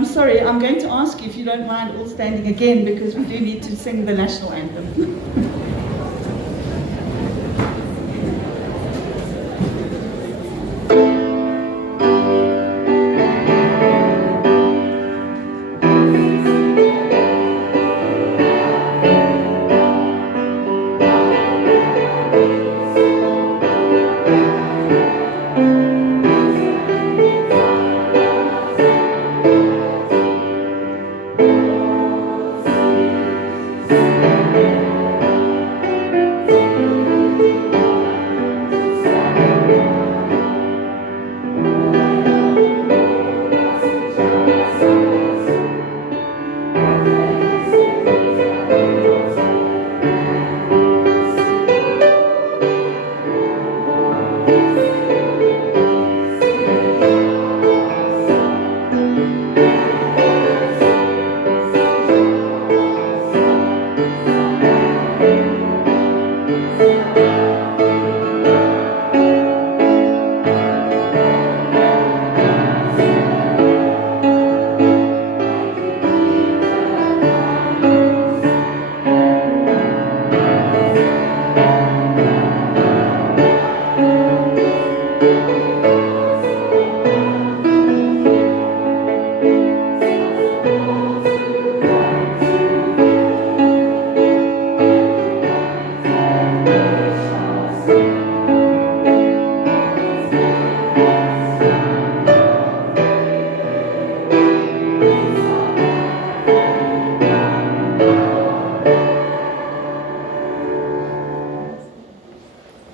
I'm sorry, I'm going to ask you if you don't mind all standing again because we do need to sing the national anthem.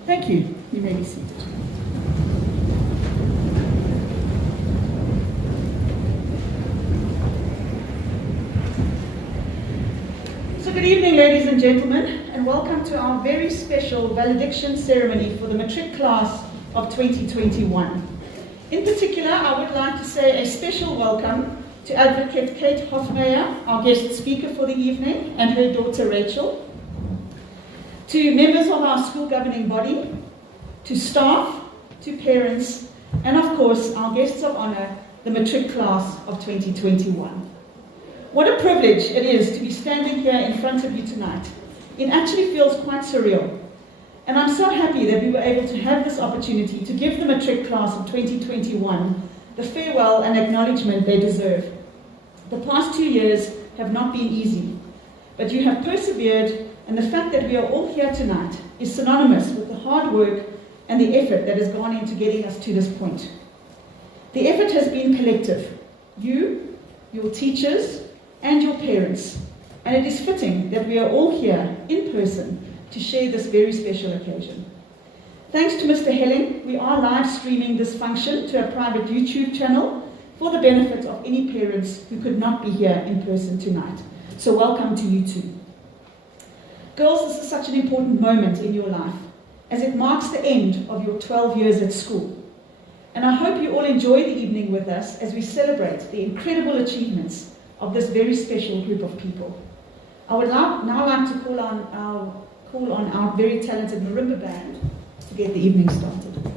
Thank you. You may be seated. So good evening, ladies and gentlemen, and welcome to our very special valediction ceremony for the Matric class of 2021. In particular, I would like to say a special welcome to Advocate Kate Hofmeyer, our guest speaker for the evening, and her daughter Rachel, to members of our school governing body, to staff, to parents, and of course our guests of honor, the Matric class of 2021. What a privilege it is to be standing here in front of you tonight. It actually feels quite surreal. And I'm so happy that we were able to have this opportunity to give the Matric class of 2021 the farewell and acknowledgement they deserve. The past 2 years have not been easy, but you have persevered, and the fact that we are all here tonight is synonymous with the hard work and the effort that has gone into getting us to this point. The effort has been collective. You, your teachers, and your parents. And it is fitting that we are all here in person to share this very special occasion. Thanks to Mr. Helling, we are live streaming this function to a private YouTube channel for the benefit of any parents who could not be here in person tonight. So welcome to you too. Girls, this is such an important moment in your life, as it marks the end of your 12 years at school. And I hope you all enjoy the evening with us as we celebrate the incredible achievements of this very special group of people. I would now like to call on our very talented marimba band to get the evening started.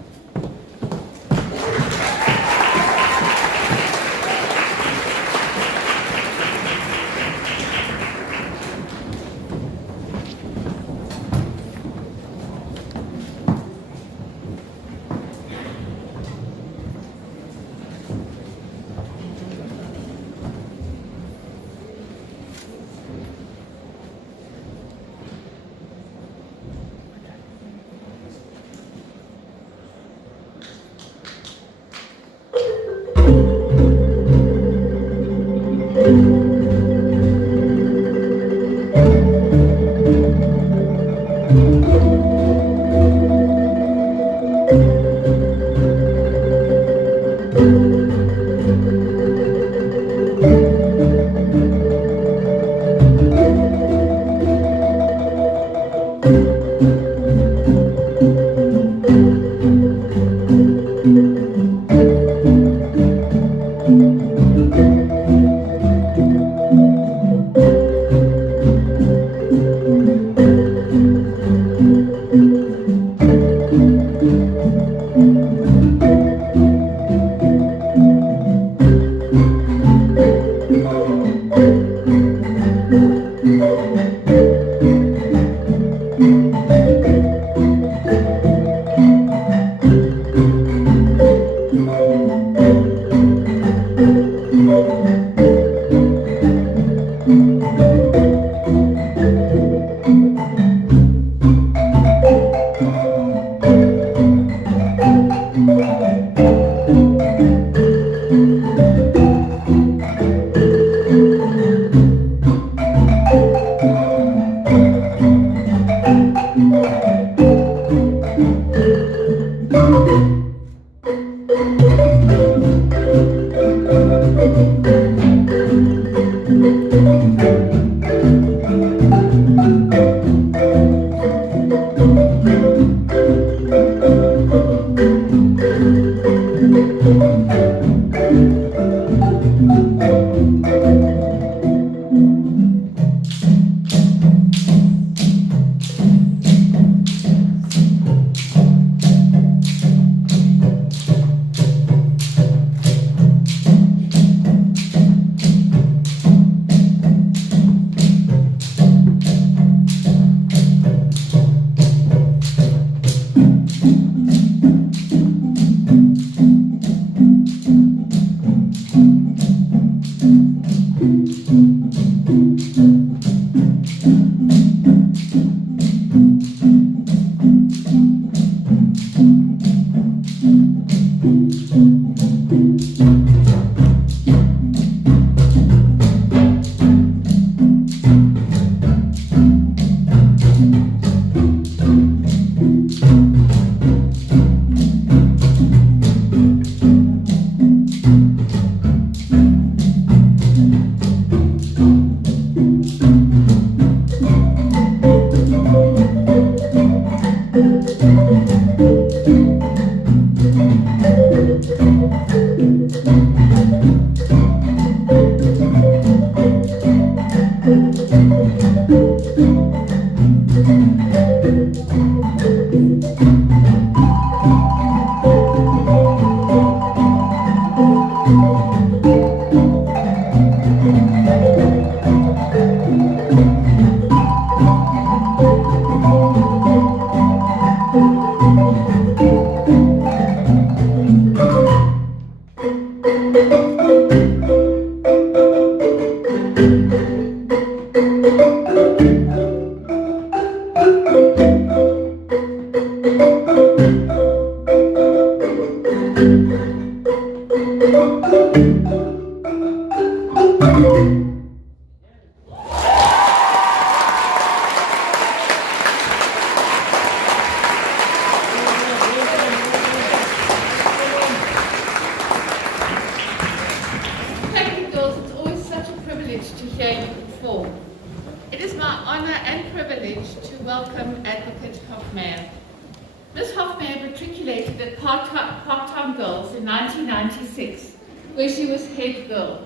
Matriculated at Parktown Girls in 1996, where she was head girl.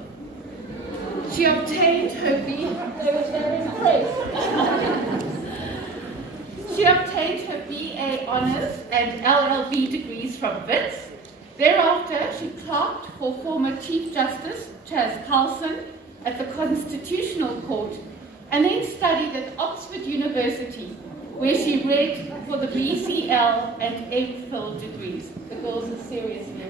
She obtained her BA Honours and LLB degrees from Wits. Thereafter, she clerked for former Chief Justice Chas Carlson at the Constitutional Court, and then studied at Oxford University, where she read for the BCL and MPhil degrees. The girls are serious here.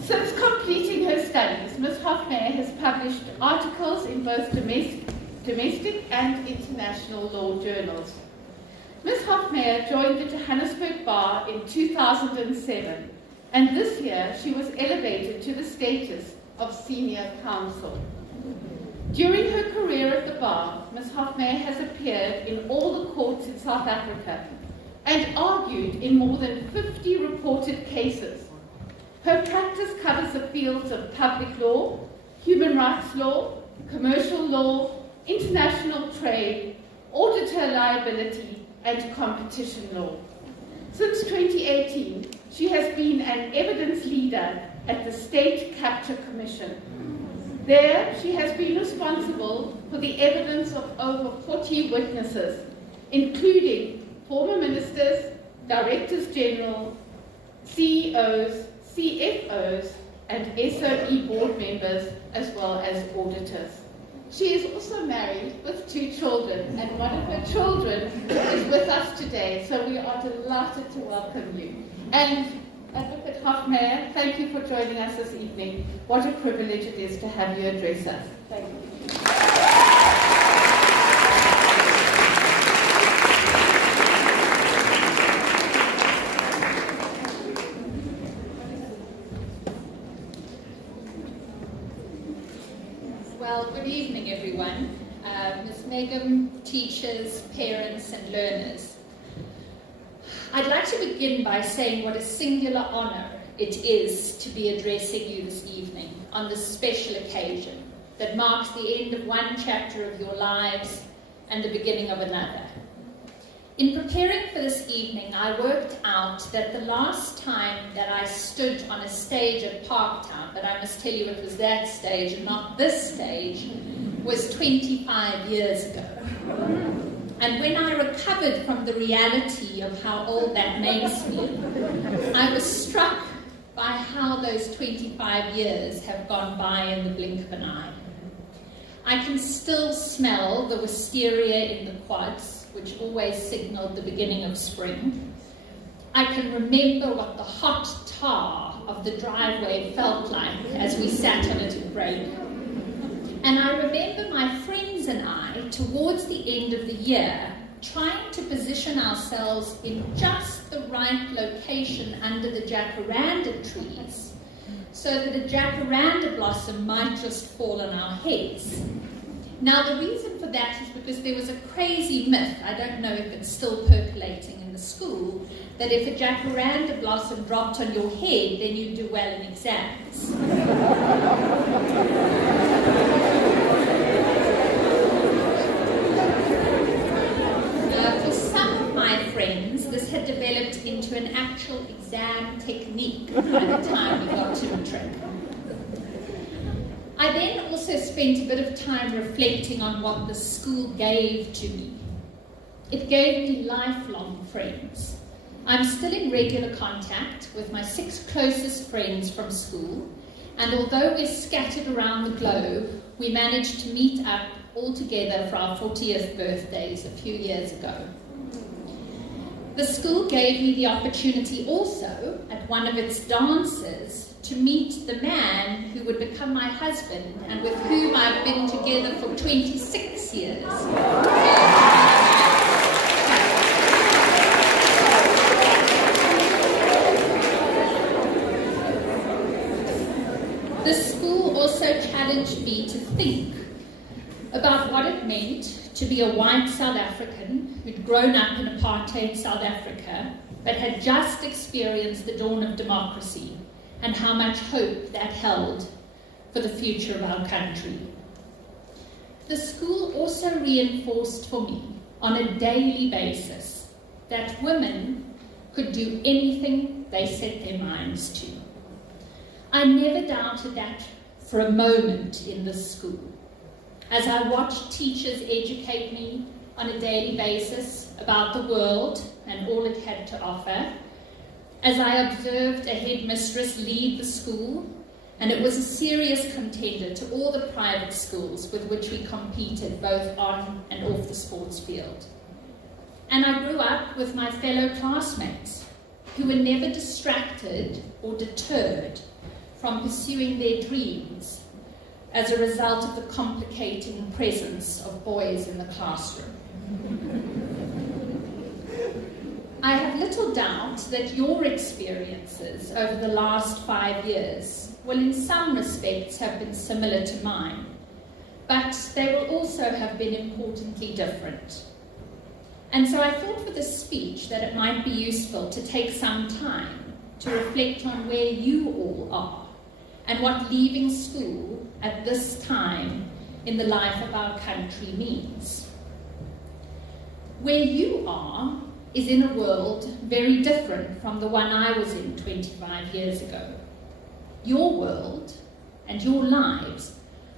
Since completing her studies, Ms. Hofmeyr has published articles in both domestic and international law journals. Ms. Hofmeyr joined the Johannesburg Bar in 2007, and this year she was elevated to the status of Senior Counsel. During her career at the bar, Ms. Hofmeyr has appeared in all the courts in South Africa and argued in more than 50 reported cases. Her practice covers the fields of public law, human rights law, commercial law, international trade, auditor liability, and competition law. Since 2018, she has been an evidence leader at the State Capture Commission. There, she has been responsible for the evidence of over 40 witnesses, including former ministers, directors general, CEOs, CFOs, and SOE board members, as well as auditors. She is also married with 2 children, and one of her children is with us today, so we are delighted to welcome you. And Advocate Hofmeyr, thank you for joining us this evening. What a privilege it is to have you address us. Thank you. Well, good evening, everyone. Ms. Megum, teachers, parents, and learners. I'd like to begin by saying what a singular honor it is to be addressing you this evening on this special occasion that marks the end of one chapter of your lives and the beginning of another. In preparing for this evening, I worked out that the last time that I stood on a stage at Parktown, but I must tell you it was that stage and not this stage, was 25 years ago. And when I recovered from the reality of how old that makes me, I was struck by how those 25 years have gone by in the blink of an eye. I can still smell the wisteria in the quads, which always signaled the beginning of spring. I can remember what the hot tar of the driveway felt like as we sat on it at break. And I remember my friends and I, towards the end of the year, trying to position ourselves in just the right location under the jacaranda trees so that a jacaranda blossom might just fall on our heads. Now, the reason for that is because there was a crazy myth, I don't know if it's still percolating in the school, that if a jacaranda blossom dropped on your head, then you'd do well in exams. For some of my friends, this had developed into an actual exam technique by the time we got to Matric. I then also spent a bit of time reflecting on what the school gave to me. It gave me lifelong friends. I'm still in regular contact with my 6 closest friends from school, and although we're scattered around the globe, we managed to meet up all together for our 40th birthdays a few years ago. The school gave me the opportunity also, at one of its dances, to meet the man who would become my husband and with whom I've been together for 26 years. The school also challenged me to think about what it meant to be a white South African who'd grown up in apartheid South Africa but had just experienced the dawn of democracy, and how much hope that held for the future of our country. The school also reinforced for me on a daily basis that women could do anything they set their minds to. I never doubted that for a moment in this school. As I watched teachers educate me on a daily basis about the world and all it had to offer, as I observed a headmistress lead the school, and it was a serious contender to all the private schools with which we competed both on and off the sports field. And I grew up with my fellow classmates who were never distracted or deterred from pursuing their dreams as a result of the complicating presence of boys in the classroom. I have little doubt that your experiences over the last 5 years will in some respects have been similar to mine, but they will also have been importantly different. And so I thought for this speech that it might be useful to take some time to reflect on where you all are and what leaving school at this time in the life of our country means. Where you are is in a world very different from the one I was in 25 years ago. Your world and your lives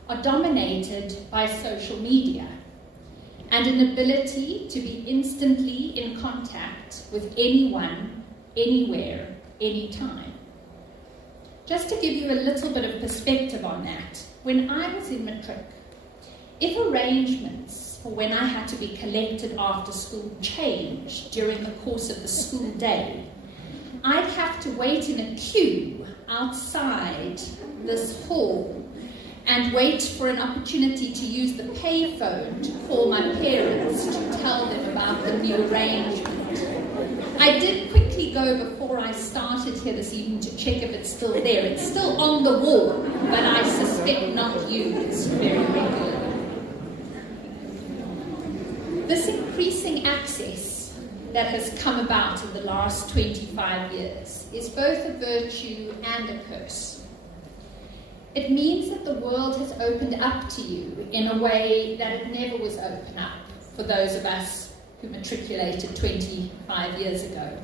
are dominated by social media and an ability to be instantly in contact with anyone, anywhere, anytime. Just to give you a little bit of perspective on that, when I was in Matric, if arrangements for when I had to be collected after school changed during the course of the school day, I'd have to wait in a queue outside this hall and wait for an opportunity to use the payphone to call my parents to tell them about the new arrangement. I did quickly go go before I started here this evening to check if it's still there. It's still on the wall, but I suspect not used very regularly. This increasing access that has come about in the last 25 years is both a virtue and a curse. It means that the world has opened up to you in a way that it never was open up for those of us who matriculated 25 years ago.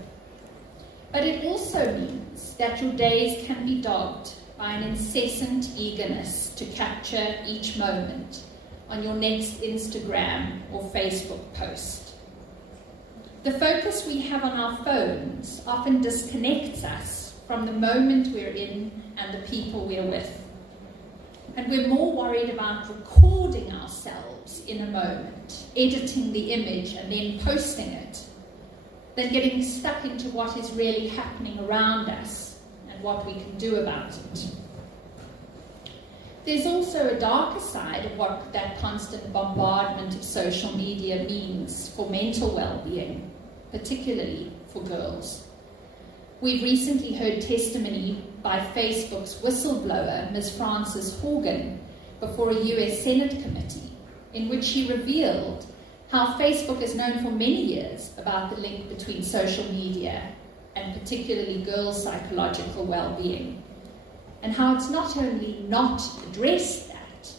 But it also means that your days can be dogged by an incessant eagerness to capture each moment on your next Instagram or Facebook post. The focus we have on our phones often disconnects us from the moment we're in and the people we're with. And we're more worried about recording ourselves in a moment, editing the image and then posting it, than getting stuck into what is really happening around us and what we can do about it. There's also a darker side of what that constant bombardment of social media means for mental well-being, particularly for girls. We've recently heard testimony by Facebook's whistleblower, Ms. Frances Horgan, before a US Senate committee, in which she revealed how Facebook has known for many years about the link between social media and particularly girls' psychological well-being, and how it's not only not addressed that,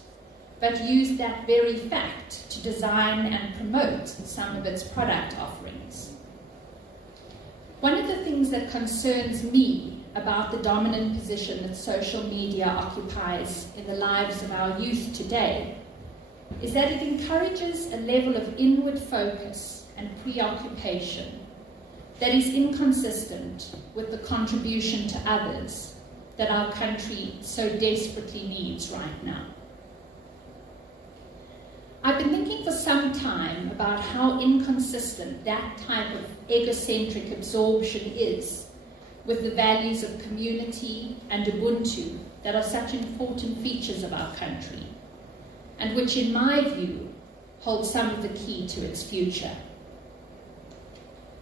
but used that very fact to design and promote some of its product offerings. One of the things that concerns me about the dominant position that social media occupies in the lives of our youth today is that it encourages a level of inward focus and preoccupation that is inconsistent with the contribution to others that our country so desperately needs right now. I've been thinking for some time about how inconsistent that type of egocentric absorption is with the values of community and Ubuntu that are such important features of our country, and which, in my view, hold some of the key to its future.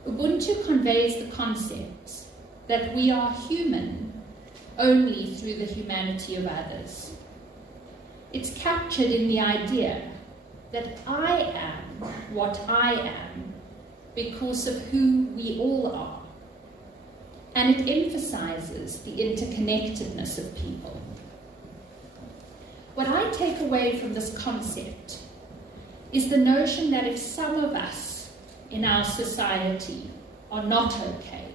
Ubuntu conveys the concept that we are human only through the humanity of others. It's captured in the idea that I am what I am because of who we all are. And it emphasizes the interconnectedness of people. What I take away from this concept is the notion that if some of us in our society are not okay,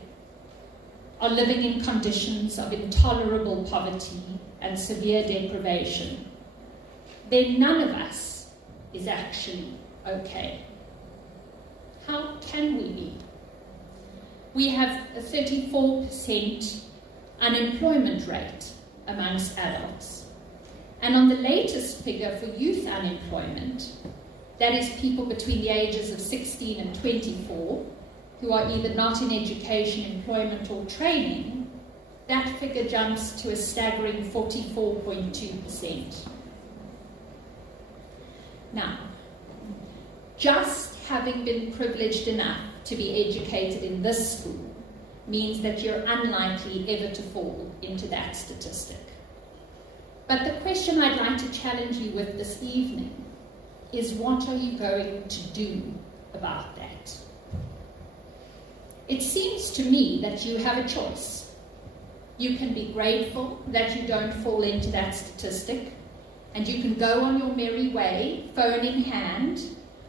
are living in conditions of intolerable poverty and severe deprivation, then none of us is actually okay. How can we be? We have a 34% unemployment rate amongst adults. And on the latest figure for youth unemployment, that is people between the ages of 16 and 24, who are either not in education, employment, or training, that figure jumps to a staggering 44.2%. Now, just having been privileged enough to be educated in this school means that you're unlikely ever to fall into that statistic. But the question I'd like to challenge you with this evening is, what are you going to do about that? It seems to me that you have a choice. You can be grateful that you don't fall into that statistic, and you can go on your merry way, phone in hand,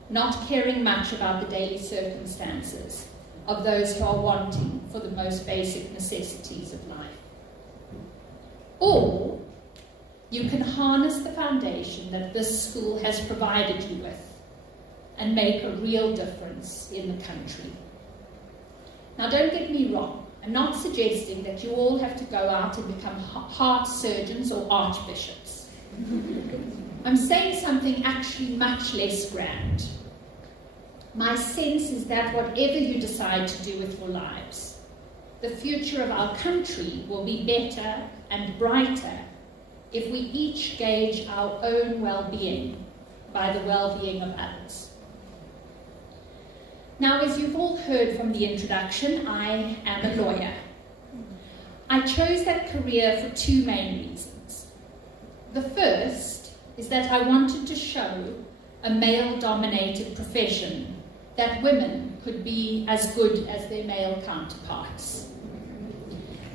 not caring much about the daily circumstances of those who are wanting for the most basic necessities of life. Or you can harness the foundation that this school has provided you with and make a real difference in the country. Now, don't get me wrong. I'm not suggesting that you all have to go out and become heart surgeons or archbishops. I'm saying something actually much less grand. My sense is that whatever you decide to do with your lives, the future of our country will be better and brighter if we each gauge our own well-being by the well-being of others. Now, as you've all heard from the introduction, I am a lawyer. I chose that career for two main reasons. The first is that I wanted to show a male-dominated profession that women could be as good as their male counterparts.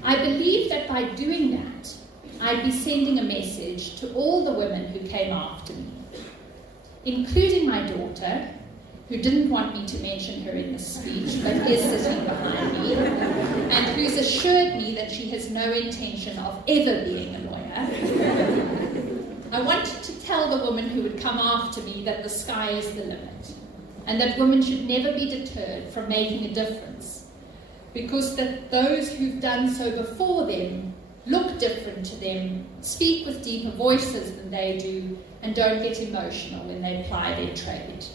I believe that by doing that, I'd be sending a message to all the women who came after me, including my daughter, who didn't want me to mention her in this speech, but is sitting behind me, and who's assured me that she has no intention of ever being a lawyer. I wanted to tell the woman who would come after me that the sky is the limit, and that women should never be deterred from making a difference, because that those who've done so before them look different to them, speak with deeper voices than they do, and don't get emotional when they ply their trade.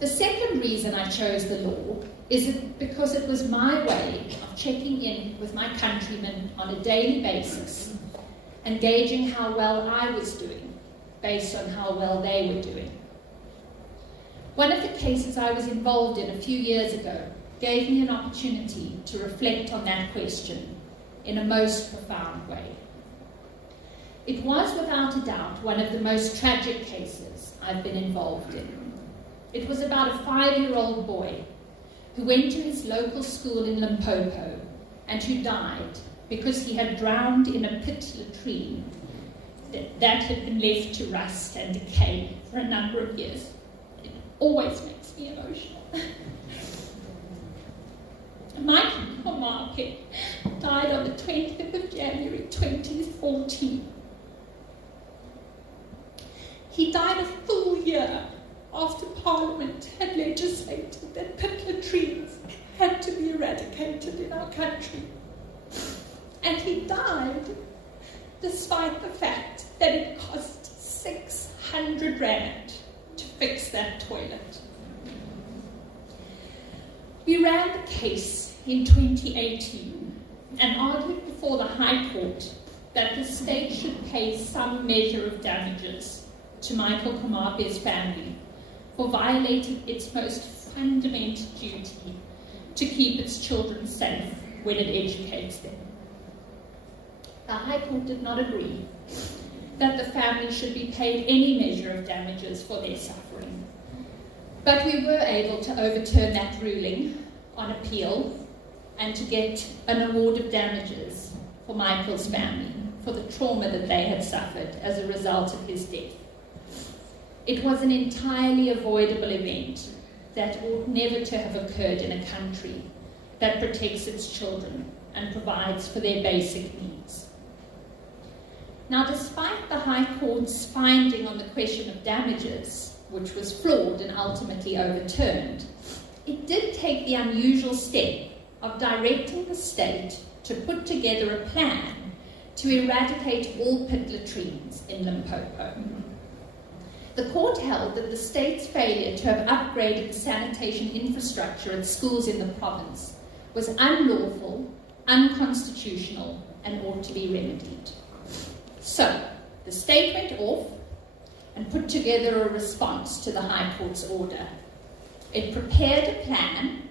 The second reason I chose the law is because it was my way of checking in with my countrymen on a daily basis and gauging how well I was doing based on how well they were doing. One of the cases I was involved in a few years ago gave me an opportunity to reflect on that question in a most profound way. It was without a doubt one of the most tragic cases I've been involved in. It was about a 5-year-old boy who went to his local school in Limpopo and who died because he had drowned in a pit latrine that had been left to rust and decay for a number of years. It always makes me emotional. Michael Market died on the 20th of January 2014. He died a full year after Parliament had legislated that pit latrines had to be eradicated in our country. And he died despite the fact that it cost 600 rand to fix that toilet. We ran the case in 2018 and argued before the High Court that the state should pay some measure of damages to Michael Komape's family for violating its most fundamental duty to keep its children safe when it educates them. The High Court did not agree that the family should be paid any measure of damages for their suffering. But we were able to overturn that ruling on appeal and to get an award of damages for Michael's family for the trauma that they had suffered as a result of his death. It was an entirely avoidable event that ought never to have occurred in a country that protects its children and provides for their basic needs. Now, despite the High Court's finding on the question of damages, which was flawed and ultimately overturned, it did take the unusual step of directing the state to put together a plan to eradicate all pit latrines in Limpopo. The court held that the state's failure to have upgraded the sanitation infrastructure at schools in the province was unlawful, unconstitutional, and ought to be remedied. So, the state went off and put together a response to the High Court's order. It prepared a plan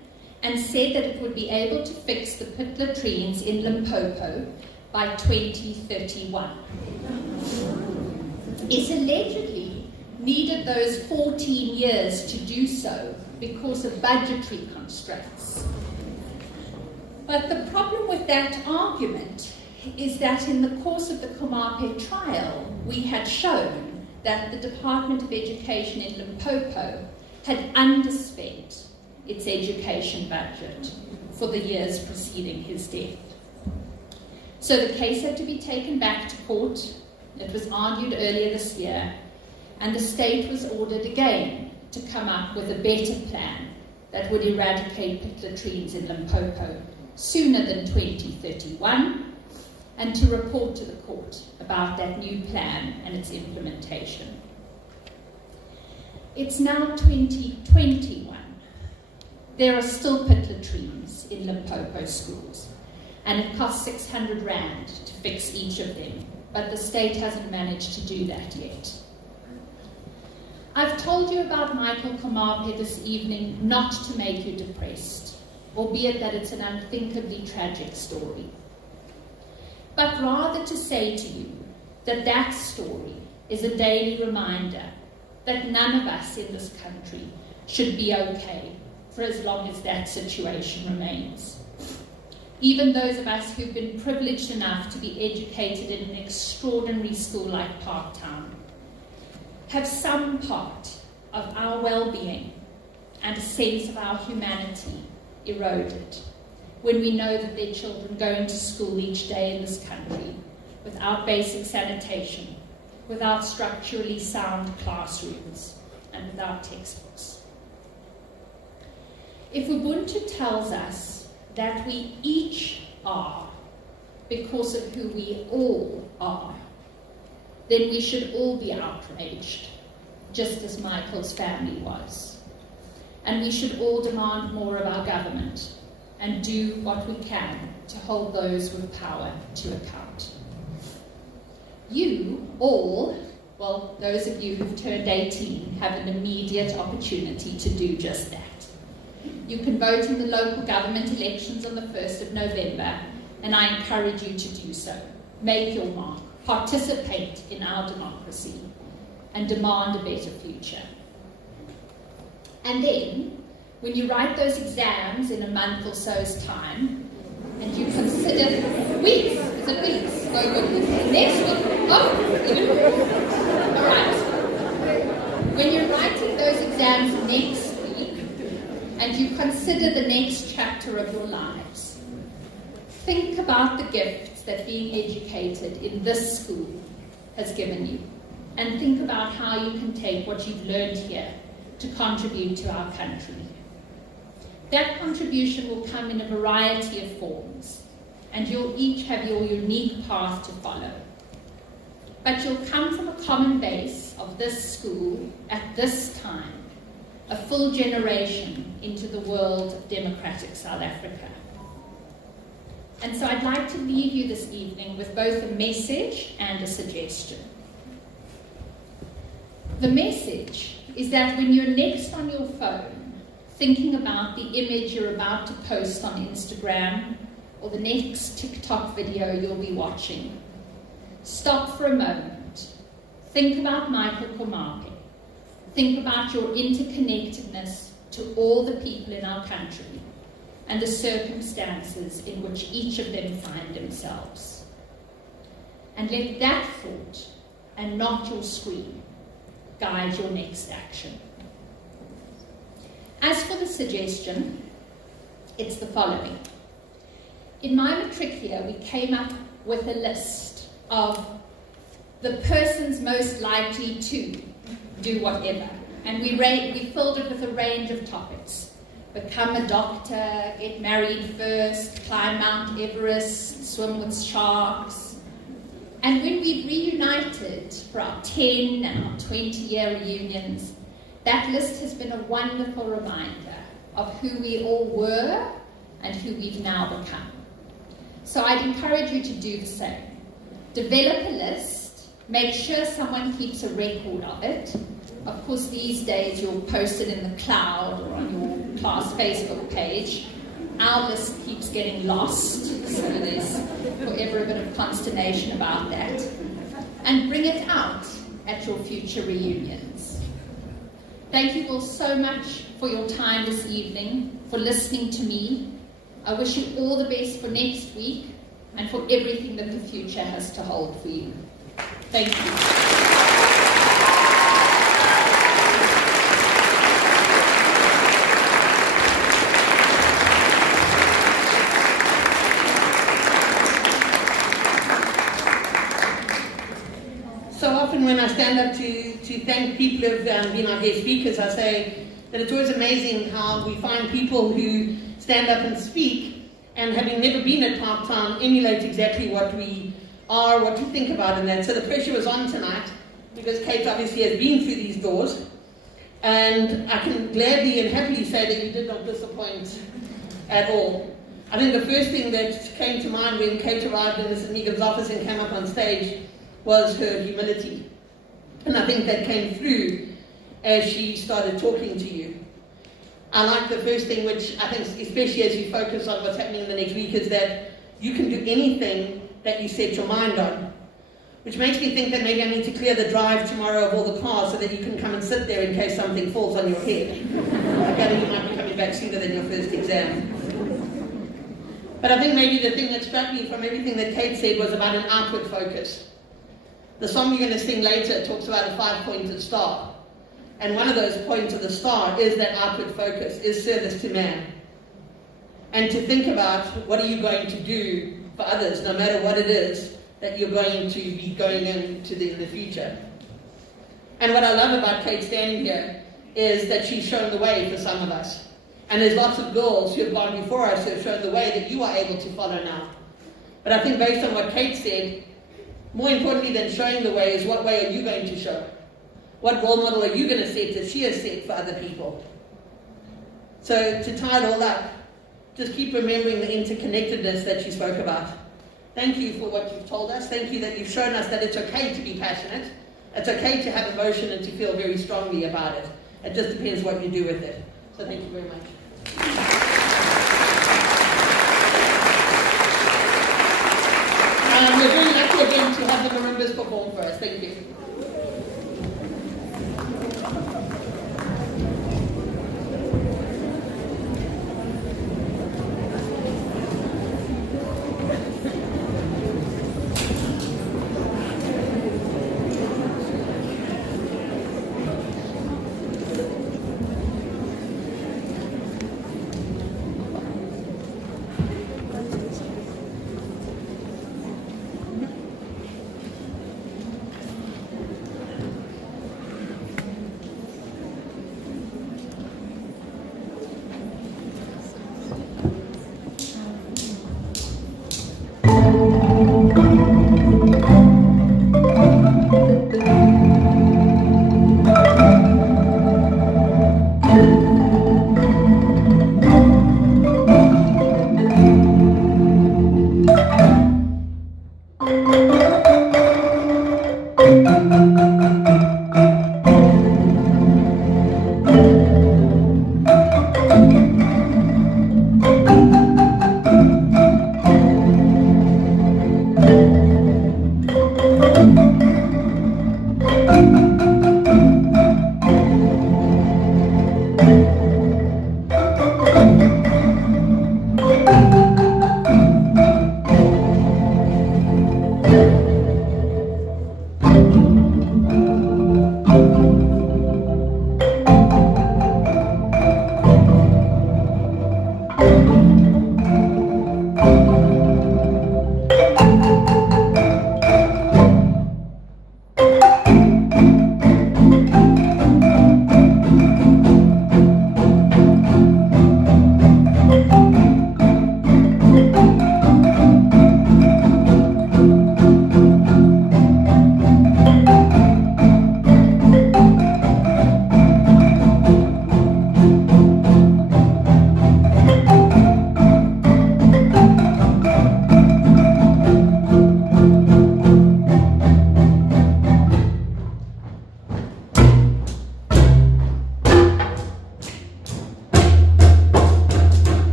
and said that it would be able to fix the pit latrines in Limpopo by 2031. It allegedly needed those 14 years to do so because of budgetary constraints. But the problem with that argument is that in the course of the Komape trial, we had shown that the Department of Education in Limpopo had underspent its education budget for the years preceding his death. So the case had to be taken back to court. It was argued earlier this year, and the state was ordered again to come up with a better plan that would eradicate pit latrines in Limpopo sooner than 2031, and to report to the court about that new plan and its implementation. It's now 2021. There are still pit latrines in Limpopo schools, and it costs 600 rand to fix each of them, but the state hasn't managed to do that yet. I've told you about Michael Komape this evening not to make you depressed, albeit that it's an unthinkably tragic story, but rather to say to you that that story is a daily reminder that none of us in this country should be okay for as long as that situation remains. Even those of us who've been privileged enough to be educated in an extraordinary school like Parktown have some part of our well-being and a sense of our humanity eroded when we know that their children go into school each day in this country without basic sanitation, without structurally sound classrooms, and without textbooks. If Ubuntu tells us that we each are because of who we all are, then we should all be outraged, just as Michael's family was. And we should all demand more of our government and do what we can to hold those with power to account. You all, well, those of you who've turned 18, have an immediate opportunity to do just that. You can vote in the local government elections on the 1st of November, and I encourage you to do so. Make your mark, participate in our democracy, and demand a better future. And then, when you write those exams in a month or so's time, and you consider weeks, is it weeks? Next week. Oh, even all right. When you're writing those exams next week, and you consider the next chapter of your lives, think about the gifts that being educated in this school has given you, and think about how you can take what you've learned here to contribute to our country. That contribution will come in a variety of forms, and you'll each have your unique path to follow. But you'll come from a common base of this school at this time, a full generation into the world of democratic South Africa. And so I'd like to leave you this evening with both a message and a suggestion. The message is that when you're next on your phone, thinking about the image you're about to post on Instagram or the next TikTok video you'll be watching, stop for a moment. Think about Michael Komape. Think about your interconnectedness to all the people in our country and the circumstances in which each of them find themselves. And let that thought, and not your screen, guide your next action. As for the suggestion, it's the following. In my Matric here, we came up with a list of the persons most likely to do whatever. And we filled it with a range of topics. Become a doctor, get married first, climb Mount Everest, swim with sharks. And when we reunited for our 10 and our 20-year reunions, that list has been a wonderful reminder of who we all were and who we've now become. So I'd encourage you to do the same. Develop a list, make sure someone keeps a record of it. Of course, these days you'll post it in the cloud or on your class Facebook page. Our list keeps getting lost, so there's forever a bit of consternation about that. And bring it out at your future reunions. Thank you all so much for your time this evening, for listening to me. I wish you all the best for next week and for everything that the future has to hold for you. Thank you. When I stand up to thank people who have been our guest speakers, I say that it's always amazing how we find people who stand up and speak and, having never been at Parktown, emulate exactly what we are, what we think about in that. So the pressure was on tonight because Kate obviously has been through these doors, and I can gladly and happily say that you did not disappoint at all. I think the first thing that came to mind when Kate arrived in Mrs. Megan's office and came up on stage was her humility. And I think that came through as she started talking to you. I like the first thing, which I think, especially as you focus on what's happening in the next week, is that you can do anything that you set your mind on. Which makes me think that maybe I need to clear the drive tomorrow of all the cars so that you can come and sit there in case something falls on your head. I gather you might be coming back sooner than your first exam. But I think maybe the thing that struck me from everything that Kate said was about an outward focus. The song you're going to sing later talks about a 5-pointed star. And one of those points of the star is that outward focus, is service to man. And to think about what are you going to do for others, no matter what it is that you're going to be going into in the future. And what I love about Kate standing here is that she's shown the way for some of us. And there's lots of girls who have gone before us who have shown the way that you are able to follow now. But I think based on what Kate said, more importantly than showing the way is what way are you going to show? What role model are you going to set as she has set for other people? So to tie it all up, just keep remembering the interconnectedness that she spoke about. Thank you for what you've told us. Thank you that you've shown us that it's okay to be passionate. It's okay to have emotion and to feel very strongly about it. It just depends what you do with it. So thank you very much. We're very lucky again to have the marimbas perform for us. Thank you.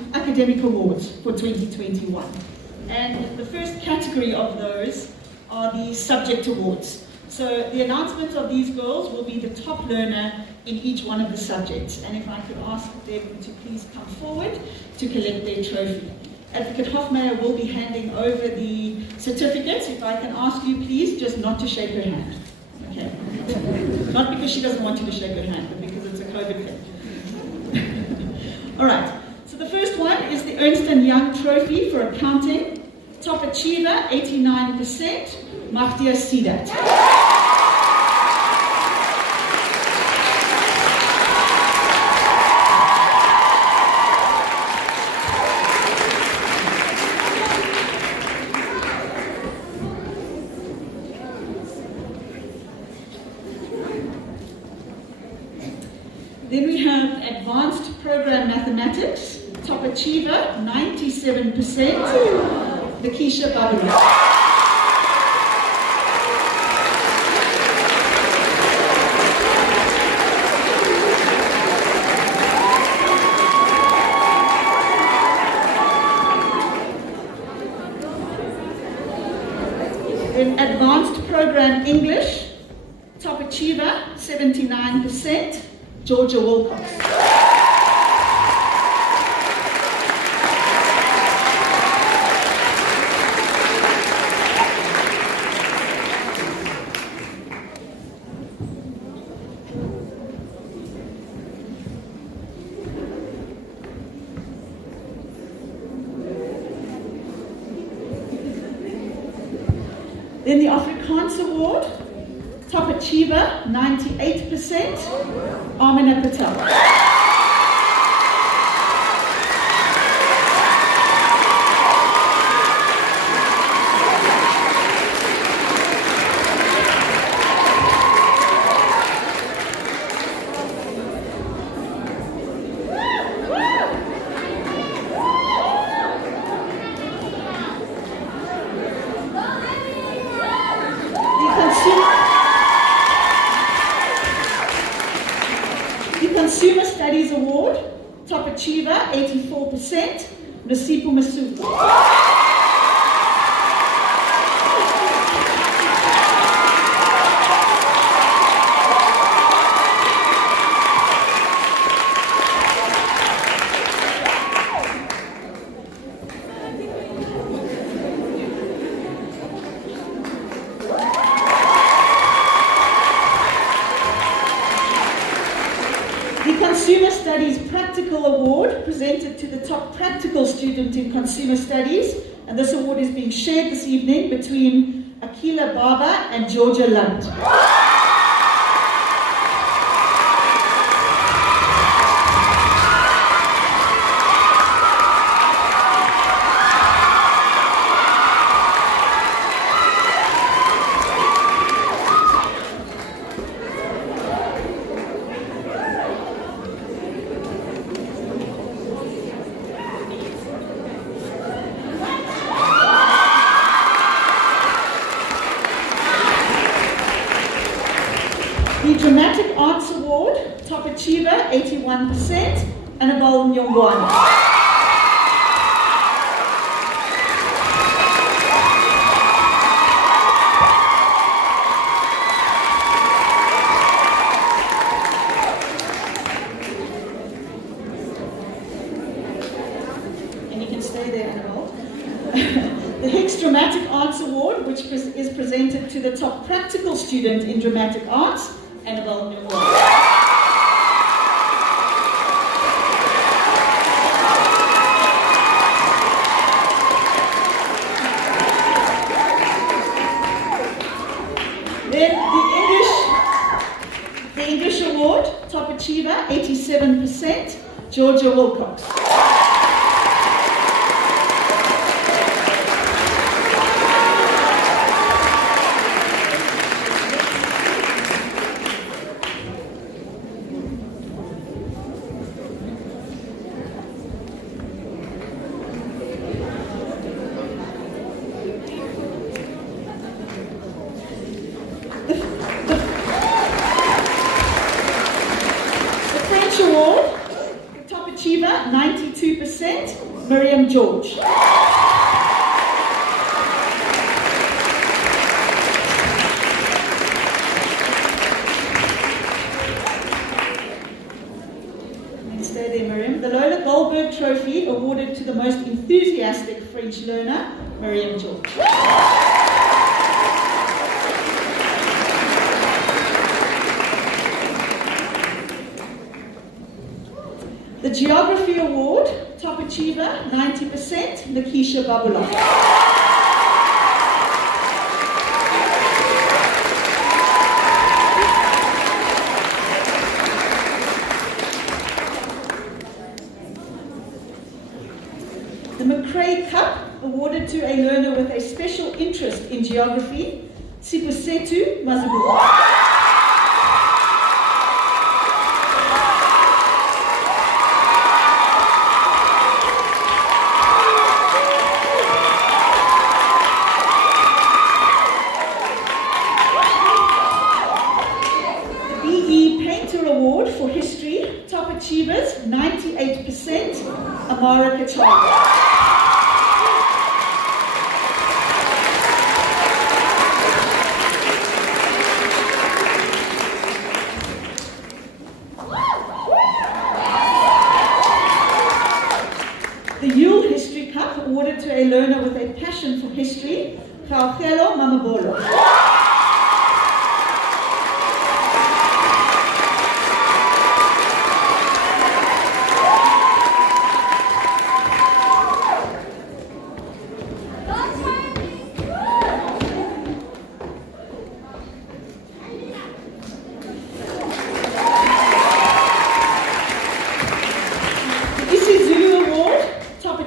the academic awards for 2021. And the first category of those are the subject awards. So the announcement of these girls will be the top learner in each one of the subjects. And if I could ask them to please come forward to collect their trophy. Advocate Hofmeyer will be handing over the certificates. If I can ask you please just not to shake her hand. Okay? Not because she doesn't want you to shake her hand, but because it's a COVID thing. All right. So the first one is the Ernst & Young Trophy for Accounting. Top achiever, 89%. Mahdia Sidat. Then we have Advanced Program Mathematics. Top achiever, 97%. Nakisha Babalu. In Advanced Program English, top achiever, 79%, Georgia Wilcox. Then the Afrikaans Award, top achiever, 98%, Amina Patel. Consumer Studies Award, top achiever, 84%, Nasipu Masuku. Consumer Studies Practical Award presented to the top practical student in Consumer Studies, and this award is being shared this evening between Akila Baba and Georgia Lund. The Dramatic Arts Award, top achiever, 81%, Annabelle Nyongwana. And you can stay there, Annabelle. The Hicks Dramatic Arts Award, which is presented to the top practical student in dramatic arts, Annabelle Nyongwana. Then the English Award, top achiever, 87%, Georgia Wilcox. Award, top achiever, Miriam George. Stay there, Miriam. The Lola Goldberg Trophy awarded to the most enthusiastic French learner, Miriam George. The Geography Award, Top Achiever, 90%, Nikisha Babulov. The McRae Cup, awarded to a learner with a special interest in geography, Sipusetu Mazubu. Award for History, Top Achievers, 98%, Amara Kachaga. The Yule History Cup, awarded to a learner with a passion for history, Kaukelo Mamabolo.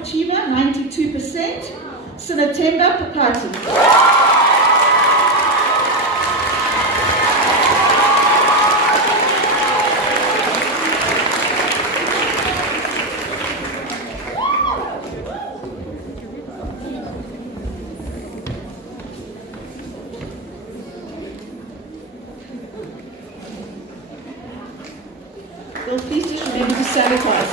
Achiever, 92%, Sinatemba Pakati. Well, please just remember to sanitize.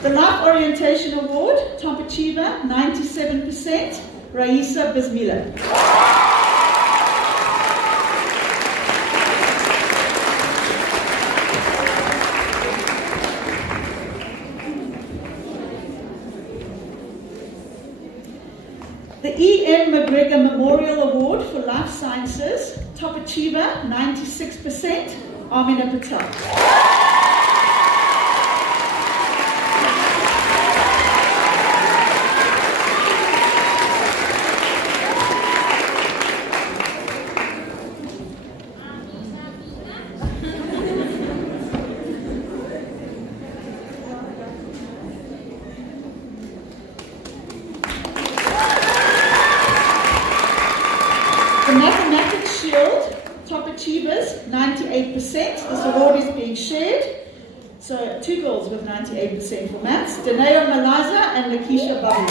The Life Orientation Award, Top Achiever, 97%, Raisa Bismillah. The E.M. McGregor Memorial Award for Life Sciences, Top Achiever, 96%, Amina Patel. The Mathematics Shield, Top Achievers, 98%. This award is being shared. So 2 girls with 98% for maths, Daneo Malaza and Nikisha Babu.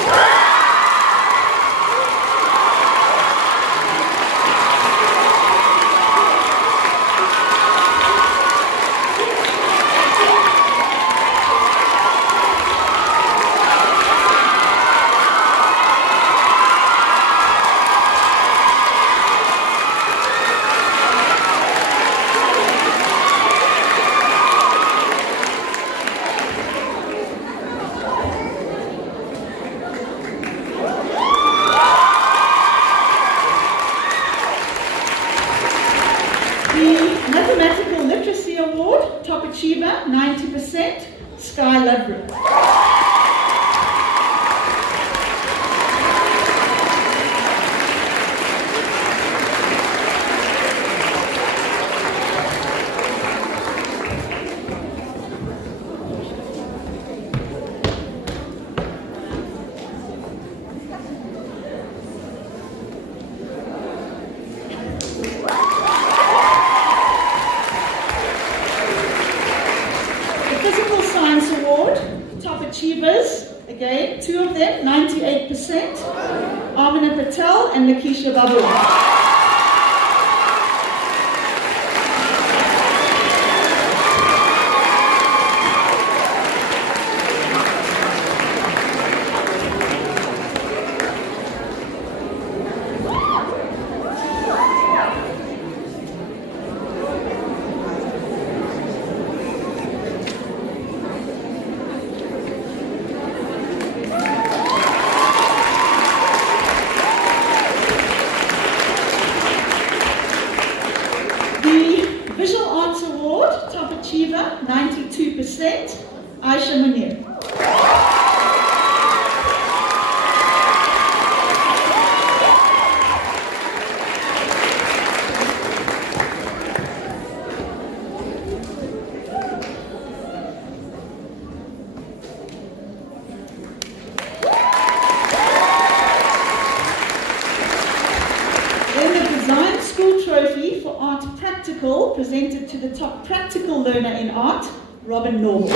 The Mathematical Literacy Award, Top Achiever, 90%, Sky Ludbrook. Physical Science Award, Top Achievers, again, 2 of them, 98%, Amina Patel and Nikisha Babu. Aisha Munir. Trophy for Art Practical, presented to the top practical learner in art, Robin Norwell.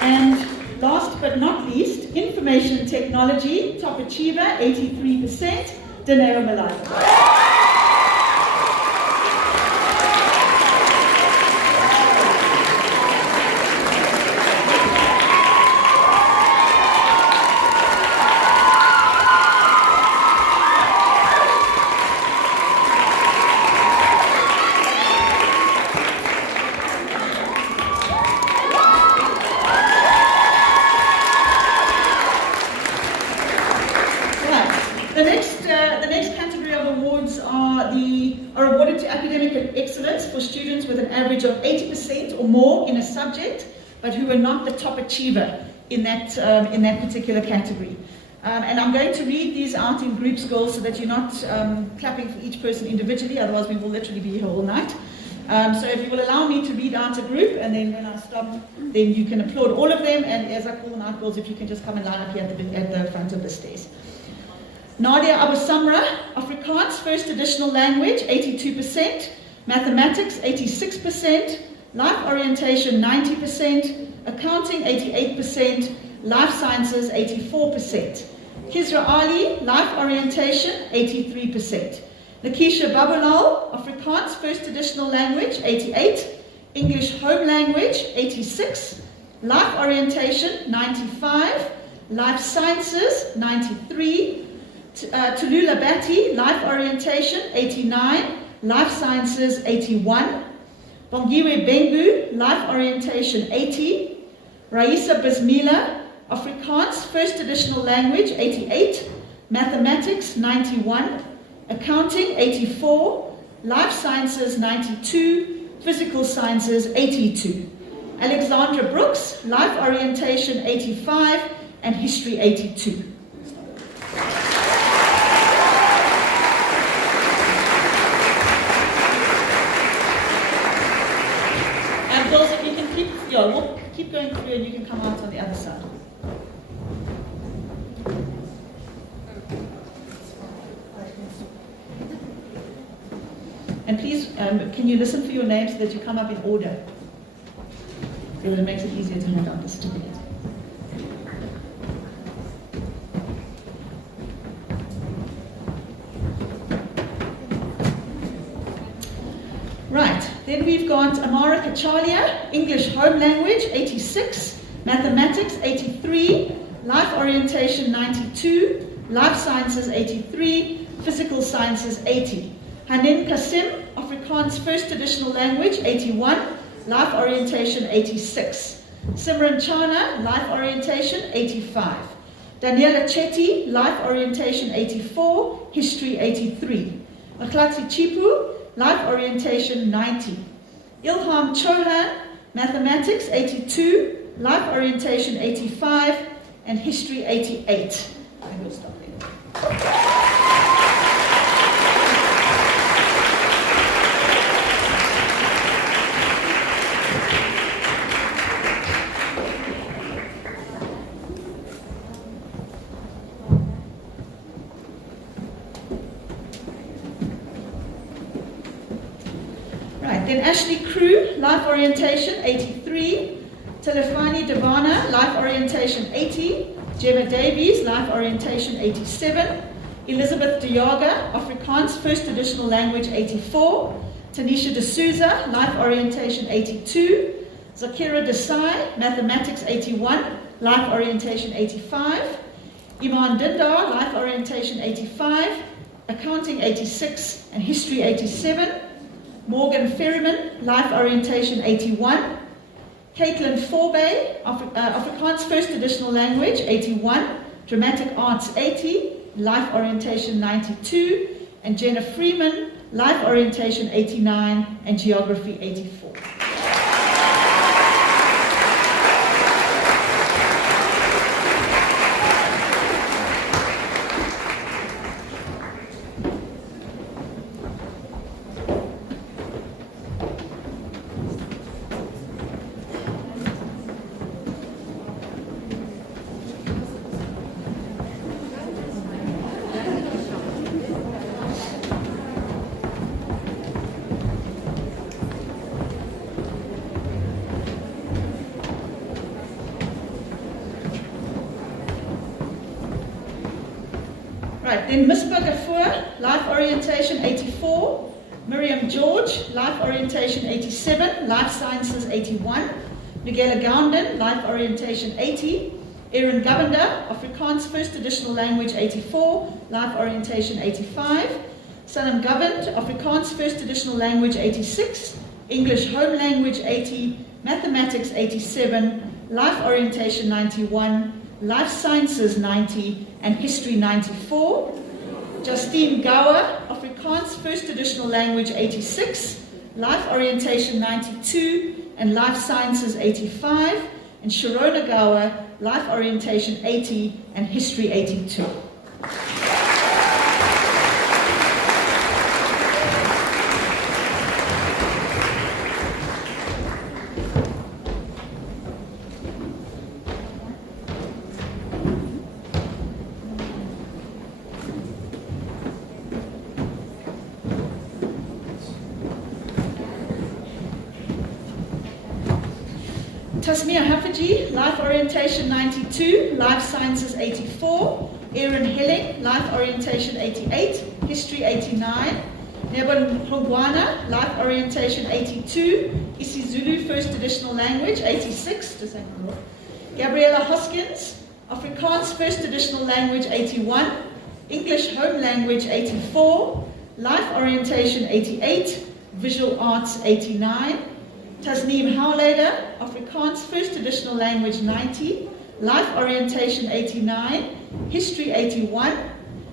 And last but not least, Information Technology, top achiever, 83%, Danero Malai. The next category of awards are awarded to academic excellence for students with an average of 80% or more in a subject, but who are not the top achiever in that particular category. And I'm going to read these out in groups, girls, so that you're not clapping for each person individually, otherwise we will literally be here all night. So if you will allow me to read out a group, and then when I stop, then you can applaud all of them, and as I call them out, girls, if you can just come and line up here at the front of the stairs. Nadia Abusamra, Afrikaans, first additional language, 82%, mathematics, 86%, life orientation, 90%, accounting, 88%, life sciences, 84%. Kizra Ali, life orientation, 83%. Nakisha Babulal, Afrikaans, first additional language, 88%, English home language, 86%, life orientation, 95%, life sciences, 93%, Tulula Bati, life orientation, 89, life sciences, 81. Bongiwe Bengu, life orientation, 80. Raisa Bismila, Afrikaans, first additional language, 88. Mathematics, 91. Accounting, 84. Life sciences, 92. Physical sciences, 82. Alexandra Brooks, life orientation, 85. And history, 82. Girls, if you can we'll keep going through and you can come out on the other side. And please, can you listen for your names so that you come up in order? So that it makes it easier to hand out the certificate. Right, then we've got Amara Kachalia, English home language, 86, mathematics, 83, life orientation, 92, life sciences, 83, physical sciences, 80. Hanin Kasim, Afrikaans first additional language, 81, life orientation, 86. Simran Chana, life orientation, 85. Daniela Chetty, life orientation, 84, history, 83. Maklati Chipu, life orientation, 90. Ilham Chohan, mathematics, 82, life orientation, 85, and history, 88. I will stop there. Then Ashley Crew, life orientation, 83. Telefani Devana, life orientation, 80. Gemma Davies, life orientation, 87. Elizabeth Diaga, Afrikaans, first additional language, 84. Tanisha D'Souza, life orientation, 82. Zakira Desai, mathematics, 81. Life orientation, 85. Iman Dindar, Life Orientation 85, Accounting 86, and History 87. Morgan Ferryman, Life Orientation 81. Caitlin Forbay, Afrikaans First Additional Language 81. Dramatic Arts 80, Life Orientation 92. And Jenna Freeman, Life Orientation 89, and Geography 84. Right, then Miss Bagafoor, Life Orientation 84. Miriam George, Life Orientation 87. Life Sciences 81. Miguel Gounden, Life Orientation 80. Erin Govender, Afrikaans First Additional Language 84. Life Orientation 85. Sanam Govend, Afrikaans First Additional Language 86. English Home Language 80. Mathematics 87. Life Orientation 91. Life Sciences 90, and History 94. Justine Gower, Afrikaans First Additional Language 86, Life Orientation 92, and Life Sciences 85. And Sharona Gower, Life Orientation 80, and History 82. Tasmia Hafaji, Life Orientation 92, Life Sciences 84. Erin Helling, Life Orientation 88, History 89. Nebon Hongwana, Life Orientation 82, isiZulu First Additional Language 86. Gabriella Hoskins, Afrikaans First Additional Language 81, English Home Language 84, Life Orientation 88, Visual Arts 89. Tasneem Howlader, Afrikaans First Additional Language 90, Life Orientation 89, History 81,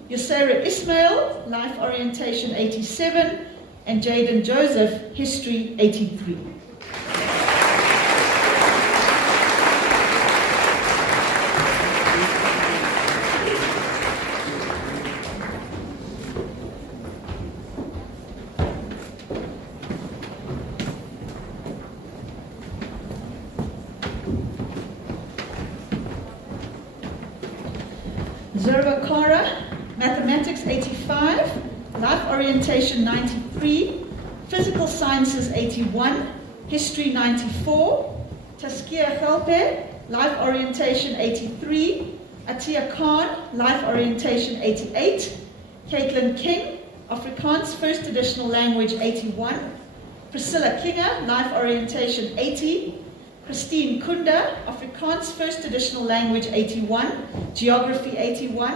Yasera Ismail, Life Orientation 87, and Jaden Joseph, History 83. Zerba Kara, Mathematics 85, Life Orientation 93, Physical Sciences 81, History 94, Taskia Thalpe, Life Orientation 83, Atia Khan, Life Orientation 88, Caitlin King, Afrikaans First Additional Language 81, Priscilla Kinger, Life Orientation 80, Christine Kunda, Afrikaans First Additional Language 81, Geography 81,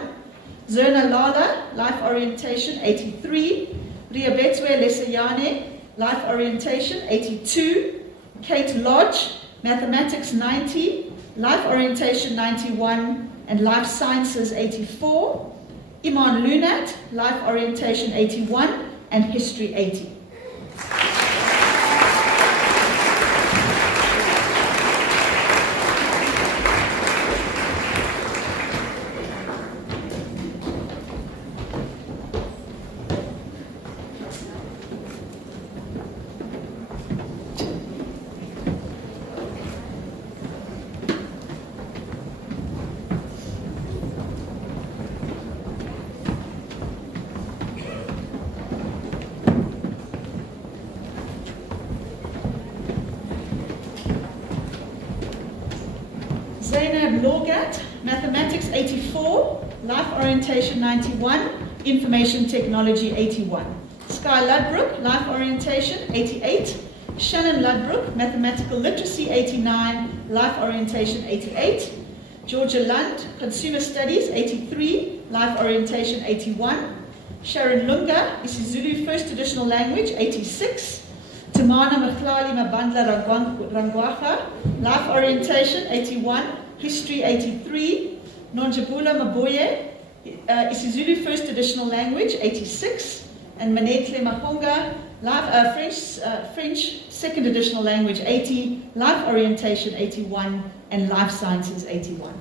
Zerna Lala, Life Orientation 83, Riabetwe Lesayane, Life Orientation 82, Kate Lodge, Mathematics 90, Life Orientation 91, and Life Sciences 84, Iman Lunat, Life Orientation 81, and History 80. Zainab Lorgat, Mathematics 84, Life Orientation 91, Information Technology 81. Sky Ludbrook, Life Orientation 88, Shannon Ludbrook, Mathematical Literacy 89, Life Orientation 88. Georgia Lund, Consumer Studies, 83, Life Orientation, 81. Sharon Lunga, isiZulu First Additional Language, 86. Tamana Mkhlali Mabandla Rangwacha, Life Orientation, 81. History, 83. Nonjabula Maboye, isiZulu First Additional Language, 86. And Manetle Mahonga, French Second Additional Language, 80. Life Orientation, 81. And Life Sciences, 81.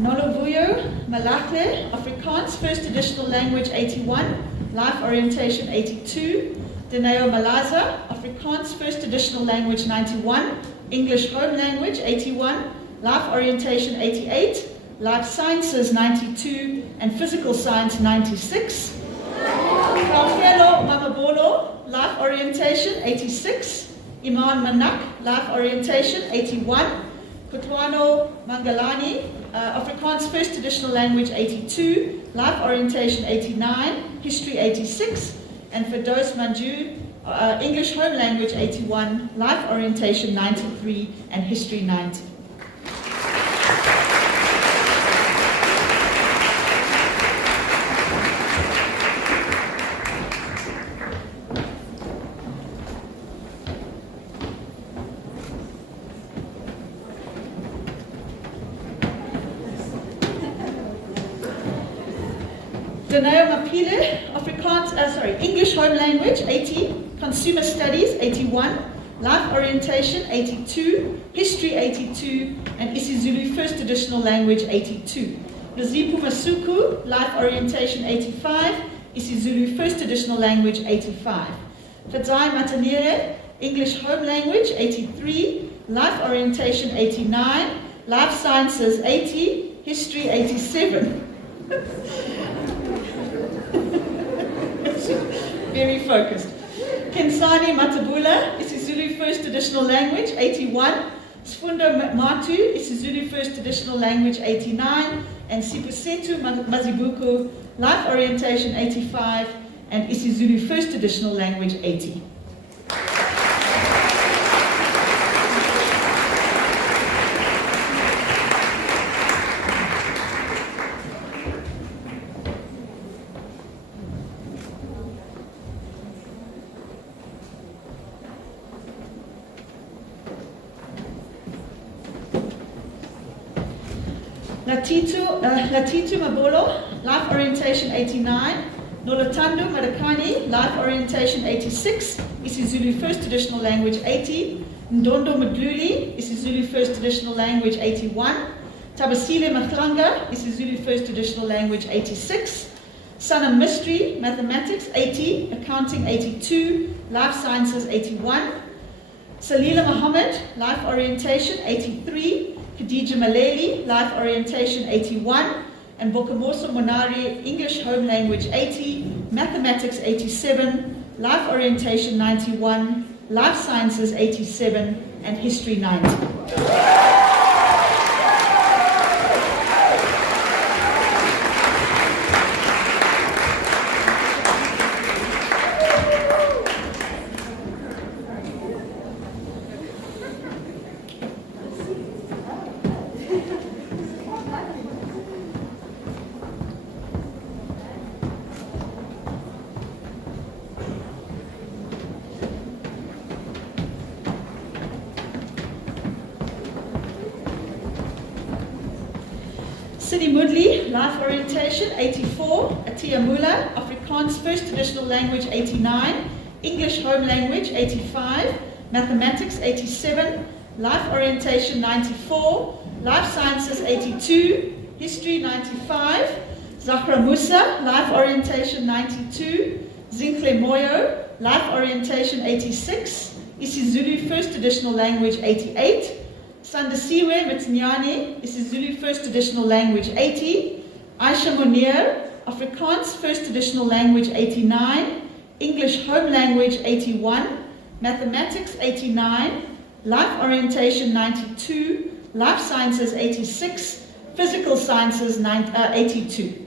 Nolovuyo Malakle, Afrikaans, First Additional Language, 81, Life Orientation, 82. Deneo Malaza, Afrikaans, First Additional Language, 91, English Home Language, 81, Life Orientation, 88, Life Sciences, 92, and Physical Science, 96. Kaufelo Mamabolo, Life Orientation, 86. Iman Manak, Life Orientation, 81. Kutwano Mangalani, Afrikaans First Additional Language, 82, Life Orientation, 89, History, 86, and Firdaus Manju, English Home Language, 81, Life Orientation, 93, and History, 90. Deneo Mapile, English Home Language, 80, Consumer Studies, 81, Life Orientation, 82, History, 82, and isiZulu First Additional Language, 82. Razipu Masuku, Life Orientation, 85, isiZulu First Additional Language, 85. Fadzai Matanire, English Home Language, 83, Life Orientation, 89, Life Sciences, 80, History, 87. Very focused. Kensani Matabula, isiZulu First Additional Language, 81. Sfundo Matu, isiZulu First Additional Language, 89. And Sipusetu Mazibuku, Life Orientation, 85. And isiZulu First Additional Language, 80. Latitu Mabolo, Life Orientation, 89. Nolotando Madakani, Life Orientation, 86. isiZulu First Additional Language, 80. Ndondo Mdluli, isiZulu First Additional Language, 81. Tabasile Maklanga, isiZulu First Additional Language, 86. Sana Mystery, Mathematics, 80. Accounting, 82. Life Sciences, 81. Salila Muhammad, Life Orientation, 83. Khadija Maleli, Life Orientation, 81. And Bokamoso Monari, English Home Language, 80. Mathematics, 87. Life Orientation, 91. Life Sciences, 87. And History, 90. Sidi Mudli, Life Orientation, 84. Atia Mula, Afrikaans First Additional Language, 89. English Home Language, 85. Mathematics, 87. Life Orientation, 94. Life Sciences, 82. History, 95. Zahra Musa, Life Orientation, 92. Zinkle Moyo, Life Orientation, 86. isiZulu First Additional Language, 88. Sandasiwe Mtsinyane, isiZulu First Additional Language, 80. Aisha Munir, Afrikaans First Additional Language 89, English Home Language 81, Mathematics 89, Life Orientation 92, Life Sciences 86, Physical Sciences 82.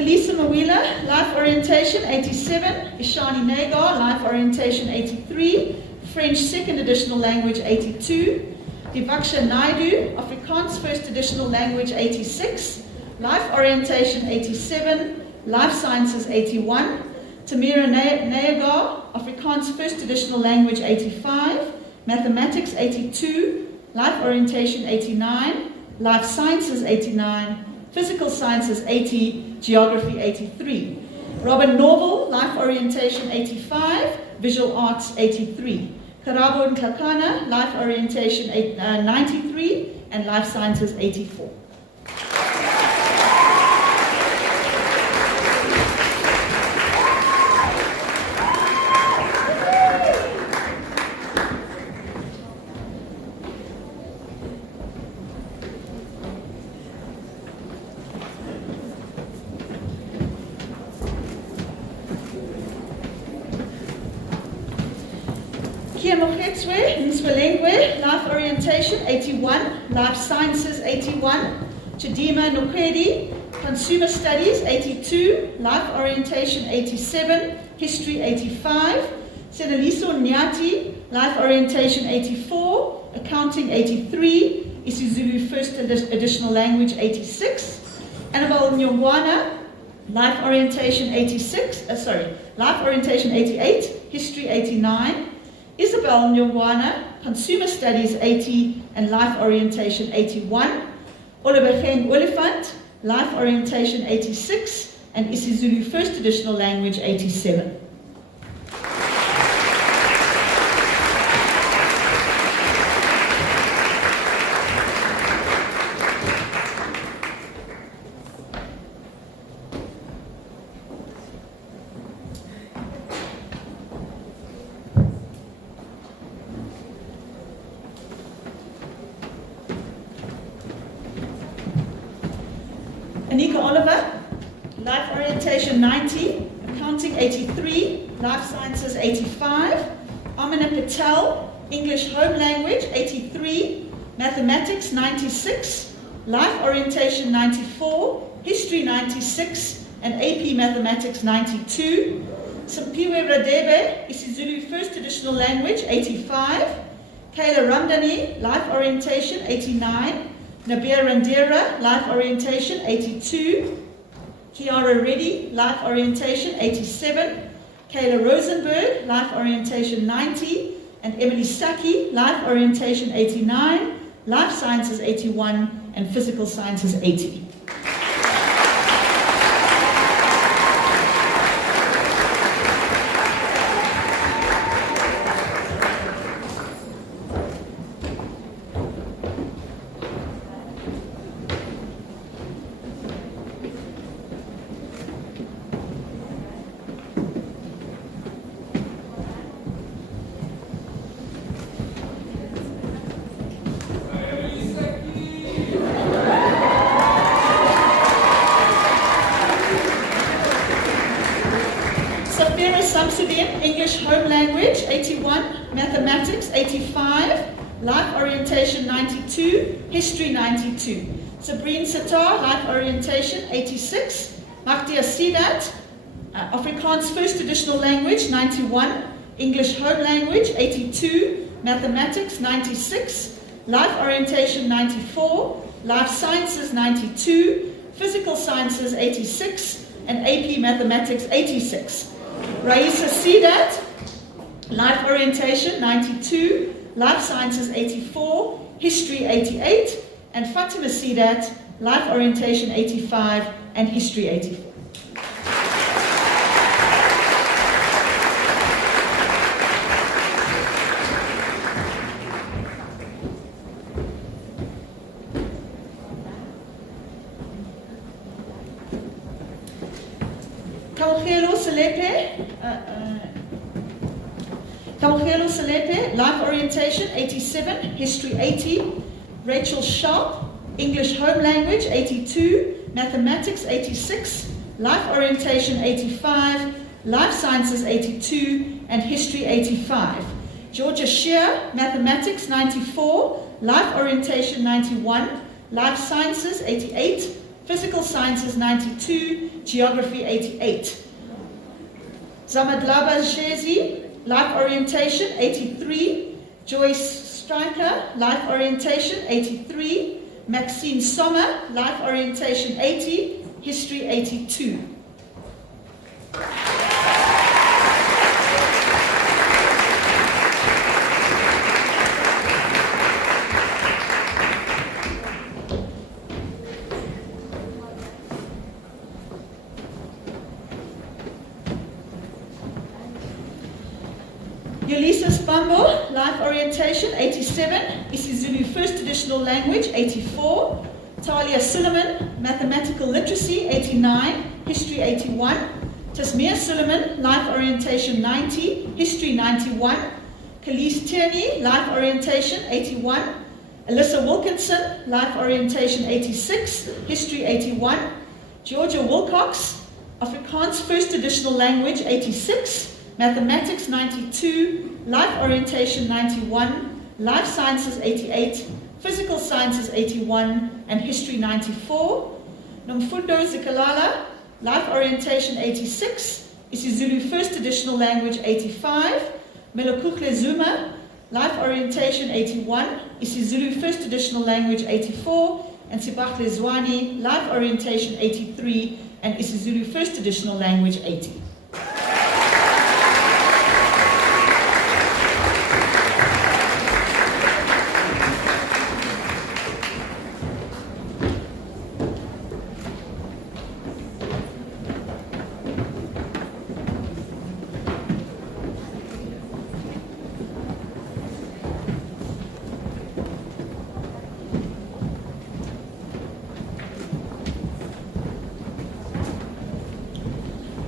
Felisa Mawila, Life Orientation 87, Ishani Nagar, Life Orientation 83, French Second Additional Language 82, Divaksha Naidu, Afrikaans First Additional Language 86, Life Orientation 87, Life Sciences 81, Tamira Nayagar, Afrikaans First Additional Language 85, Mathematics 82, Life Orientation 89, Life Sciences 89, Physical Sciences 80, Geography 83. Robin Norval, Life Orientation 85, Visual Arts 83. Karabo and Klakana, Life Orientation 93, and Life Sciences 84. Kiamoketswe, Nswelengwe, Life Orientation 81, Life Sciences 81, Chidima Nokwedi, Consumer Studies 82, Life Orientation 87, History 85, Senaliso Nyati, Life Orientation 84, Accounting 83, isiZulu First Additional Language 86, Annabelle Nyongwana, Life Orientation 88, History 89, Isabel Nyongwana, Consumer Studies 80 and Life Orientation 81, Olebegen Oliphant, Life Orientation 86 and isiZulu First Additional Language 87. Anika Oliver, Life Orientation 90, Accounting 83, Life Sciences 85, Amina Patel, English Home Language 83, Mathematics 96, Life Orientation 94, History 96, and AP Mathematics 92, Simpiwe Radebe, isiZulu First Additional Language 85, Kayla Ramdani, Life Orientation 89, Nabir Randera, Life Orientation 82, Kiara Reddy, Life Orientation 87, Kayla Rosenberg, Life Orientation 90, and Emily Saki, Life Orientation 89, Life Sciences 81, and Physical Sciences 80. English Home Language 81, Mathematics 85, Life Orientation 92, History 92. Sabrine Sitar, Life Orientation 86, Magdia Sidat, Afrikaans First Additional Language 91, English Home Language 82, Mathematics 96, Life Orientation 94, Life Sciences 92, Physical Sciences 86, and AP Mathematics 86. Raisa Sidat, Life Orientation 92, Life Sciences 84, History 88, and Fatima Sidat, Life Orientation 85 and History 84. Taugelo Selepe, Life Orientation, 87, History, 80. Rachel Sharp, English Home Language, 82. Mathematics, 86. Life Orientation, 85. Life Sciences, 82. And History, 85. Georgia Shear, Mathematics, 94. Life Orientation, 91. Life Sciences, 88. Physical Sciences, 92. Geography, 88. Zamadlaba Shezi, Life Orientation, 83. Joyce Stryker, Life Orientation, 83. Maxine Sommer, Life Orientation, 80. History, 82. Ulysses Bambo, Life Orientation, 87. isiZulu First Additional Language, 84. Talia Suleiman, Mathematical Literacy, 89. History, 81. Tasmir Suleiman, Life Orientation, 90. History, 91. Khalees Tierney, Life Orientation, 81. Alyssa Wilkinson, Life Orientation, 86. History, 81. Georgia Wilcox, Afrikaans First Additional Language, 86. Mathematics, 92. Life Orientation, 91. Life Sciences, 88. Physical Sciences, 81. And History, 94. Nomfundo Zikalala, Life Orientation, 86. isiZulu First Additional Language, 85. Melokukle Zuma, Life Orientation, 81. isiZulu First Additional Language, 84. And Sibakle Zwane, Life Orientation, 83. And isiZulu First Additional Language, 80.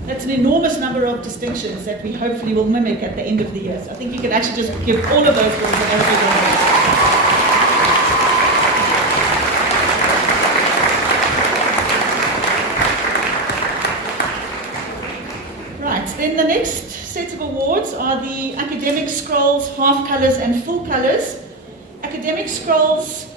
That's an enormous number of distinctions that we hopefully will mimic at the end of the year. So I think you can actually just give all of those girls an everyday. Right, then the next set of awards are the Academic Scrolls, Half Colours and Full Colours. Academic Scrolls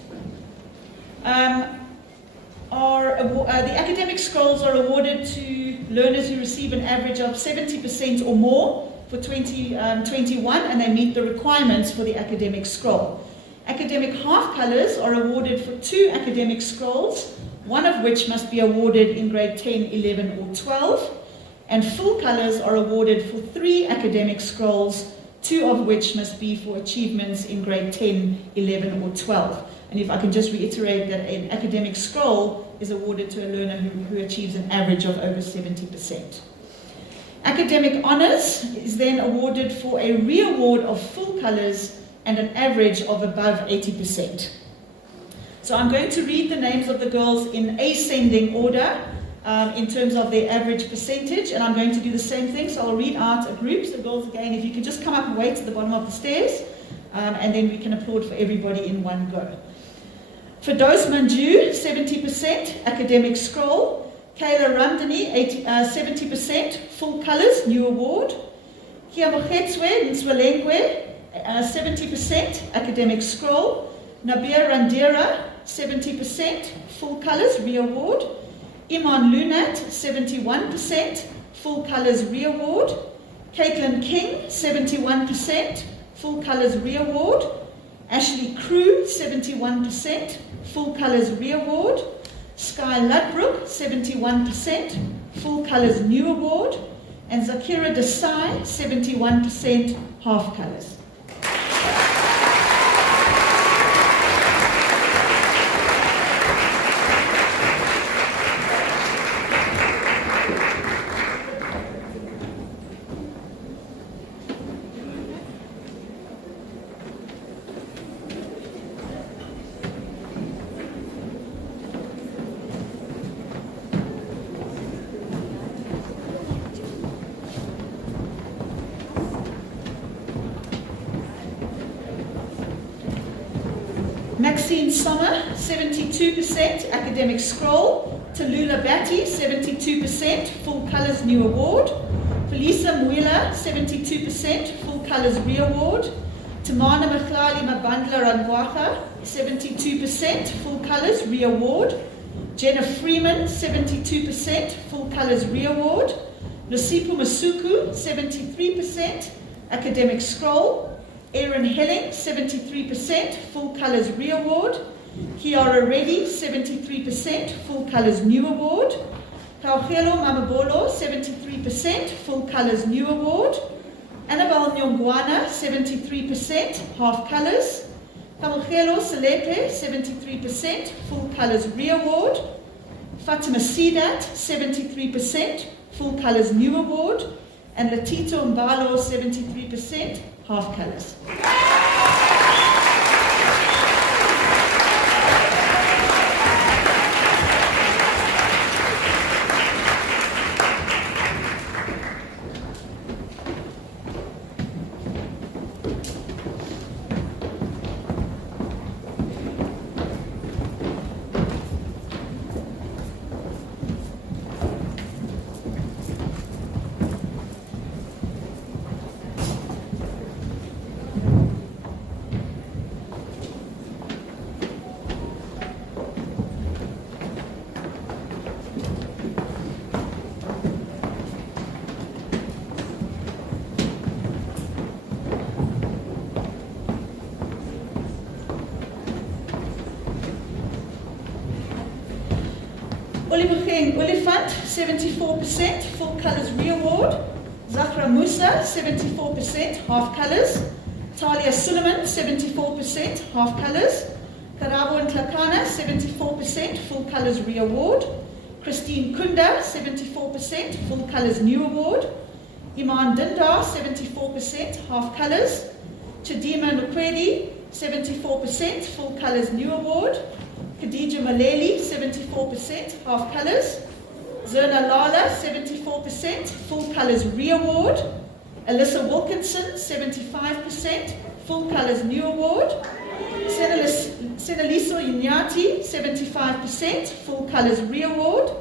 the academic scrolls are awarded to learners who receive an average of 70% or more for 2021, and they meet the requirements for the academic scroll. Academic half colours are awarded for 2 academic scrolls, one of which must be awarded in grade 10, 11 or 12, and full colours are awarded for 3 academic scrolls, 2 of which must be for achievements in grade 10, 11 or 12. And if I can just reiterate that an academic scroll is awarded to a learner who achieves an average of over 70%. Academic honours is then awarded for a re-award of full colours and an average of above 80%. So I'm going to read the names of the girls in ascending order in terms of their average percentage, and I'm going to do the same thing. So I'll read out a group. So girls, again, if you can just come up and wait at the bottom of the stairs, and then we can applaud for everybody in one go. Firdaus Manju, 70%, academic scroll. Kayla Ramdani, 70%, full colours, new award. Kiamogetswe Nswelengwe, 70%, academic scroll. Nabir Randera, 70%, full colours, re-award. Iman Lunat, 71%, full colours, re-award. Caitlin King, 71%, full colours, re-award. Ashley Crew, 71%, full colours, re-award. Sky Ludbrook, 71%, full colours, new award. And Zakira Desai, 71%, half colours. Yassine Sommer, 72% Academic Scroll. Tallulah Batty, 72% Full Colours New Award. Felisa Mwila, 72% Full Colours Re-Award. Tamana Mchlali Mabandla Rangwacha, 72% Full Colours Re-Award. Jenna Freeman, 72% Full Colours Re-Award. Lusipu Masuku, 73% Academic Scroll. Erin Helling, 73% Full Colours Re-Award. Kiara Reddy, 73% Full Colours New Award. Kauhelo Mamabolo, 73% Full Colours New Award. Annabelle Nyongwana, 73% Half Colours. Kamogelo Selepe, 73% Full Colours Re-Award. Fatima Sidat, 73% Full Colours New Award. And Latito Mbalo, 73% Half Colours. Oliver Oliphant, 74% Full Colours Re-Award. Zahra Musa, 74% Half Colours. Talia Suleiman, 74% Half Colours. Karabo Ntlakana, 74% Full Colours Re-Award. Christine Kunda, 74% Full Colours New Award. Iman Dindar, 74% Half Colours. Chidima Nkwedi, 74% Full Colours New Award. Khadija Maleli, 74% Half Colours. Zerna Lala, 74% Full Colours Re-Award. Alyssa Wilkinson, 75% Full Colours New Award. Senaliso Inyati, 75% Full Colours Re-Award.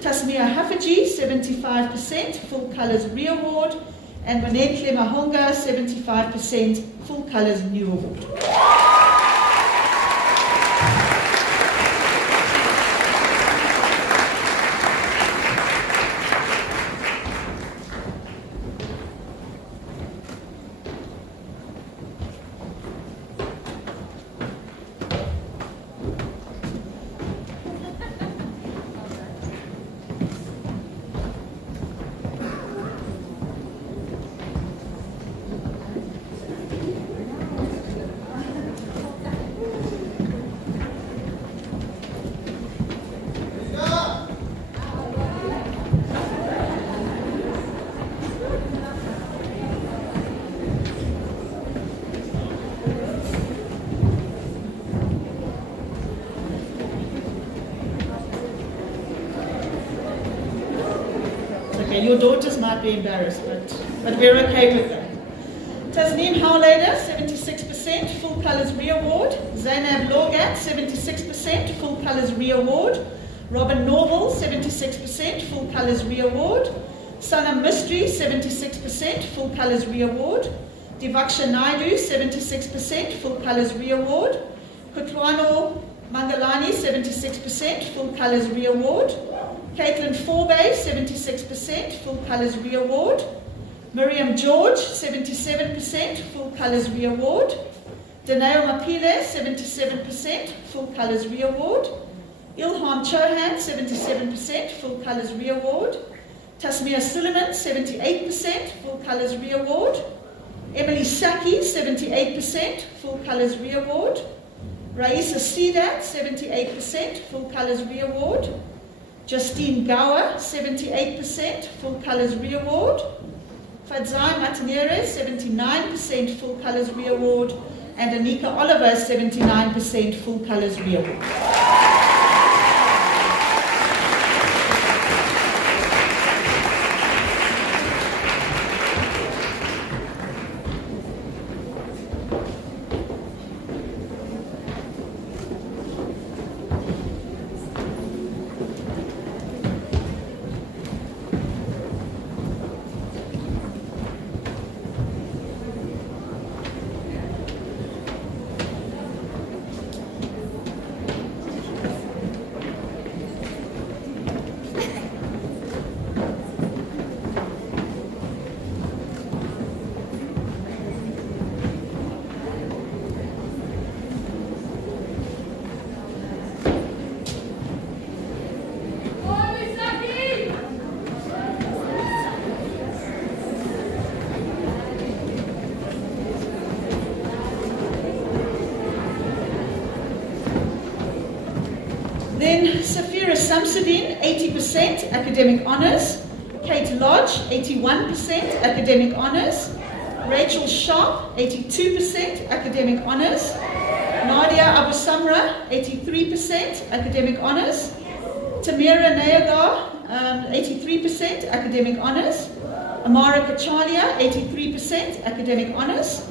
Tasmia Hafaji, 75% Full Colours Re-Award. And Monetle Mahonga, 75% Full Colours New Award. Okay, your daughters might be embarrassed, but we're okay with that. Tasneem Howlader, 76% Full Colours Re-Award. Zainab Logat, 76% Full Colours Re-Award. Robin Norval, 76% Full Colours Re-Award. Sanam Mystery, 76% Full Colours Re-Award. Divaksha Naidu, 76% Full Colours Re-Award. Kutwano Mangalani, 76% Full Colours Re-Award. Caitlin Forbay, 76% Full Colours Re-Award. Miriam George, 77% Full Colours Re-Award. Danao Mapile, 77% Full Colours Re-Award. Ilham Chohan, 77% Full Colours Re-Award. Tasmia Suleiman, 78% Full Colours Re-Award. Emily Saki, 78% Full Colours Re-Award. Raisa Sidat, 78% Full Colours Re-Award. Justine Gower, 78% Full Colours Re-Award. Fadzai Martinez, 79% Full Colours Re-Award. And Anika Oliver, 79% Full Colours Re-Award. Then Safira Samsudin, 80% academic honours. Kate Lodge, 81% academic honours. Rachel Sharp, 82% academic honours. Nadia Abu Samra, 83% academic honours. Tamira Nayagar, 83% academic honours. Amara Kachalia, 83% academic honours.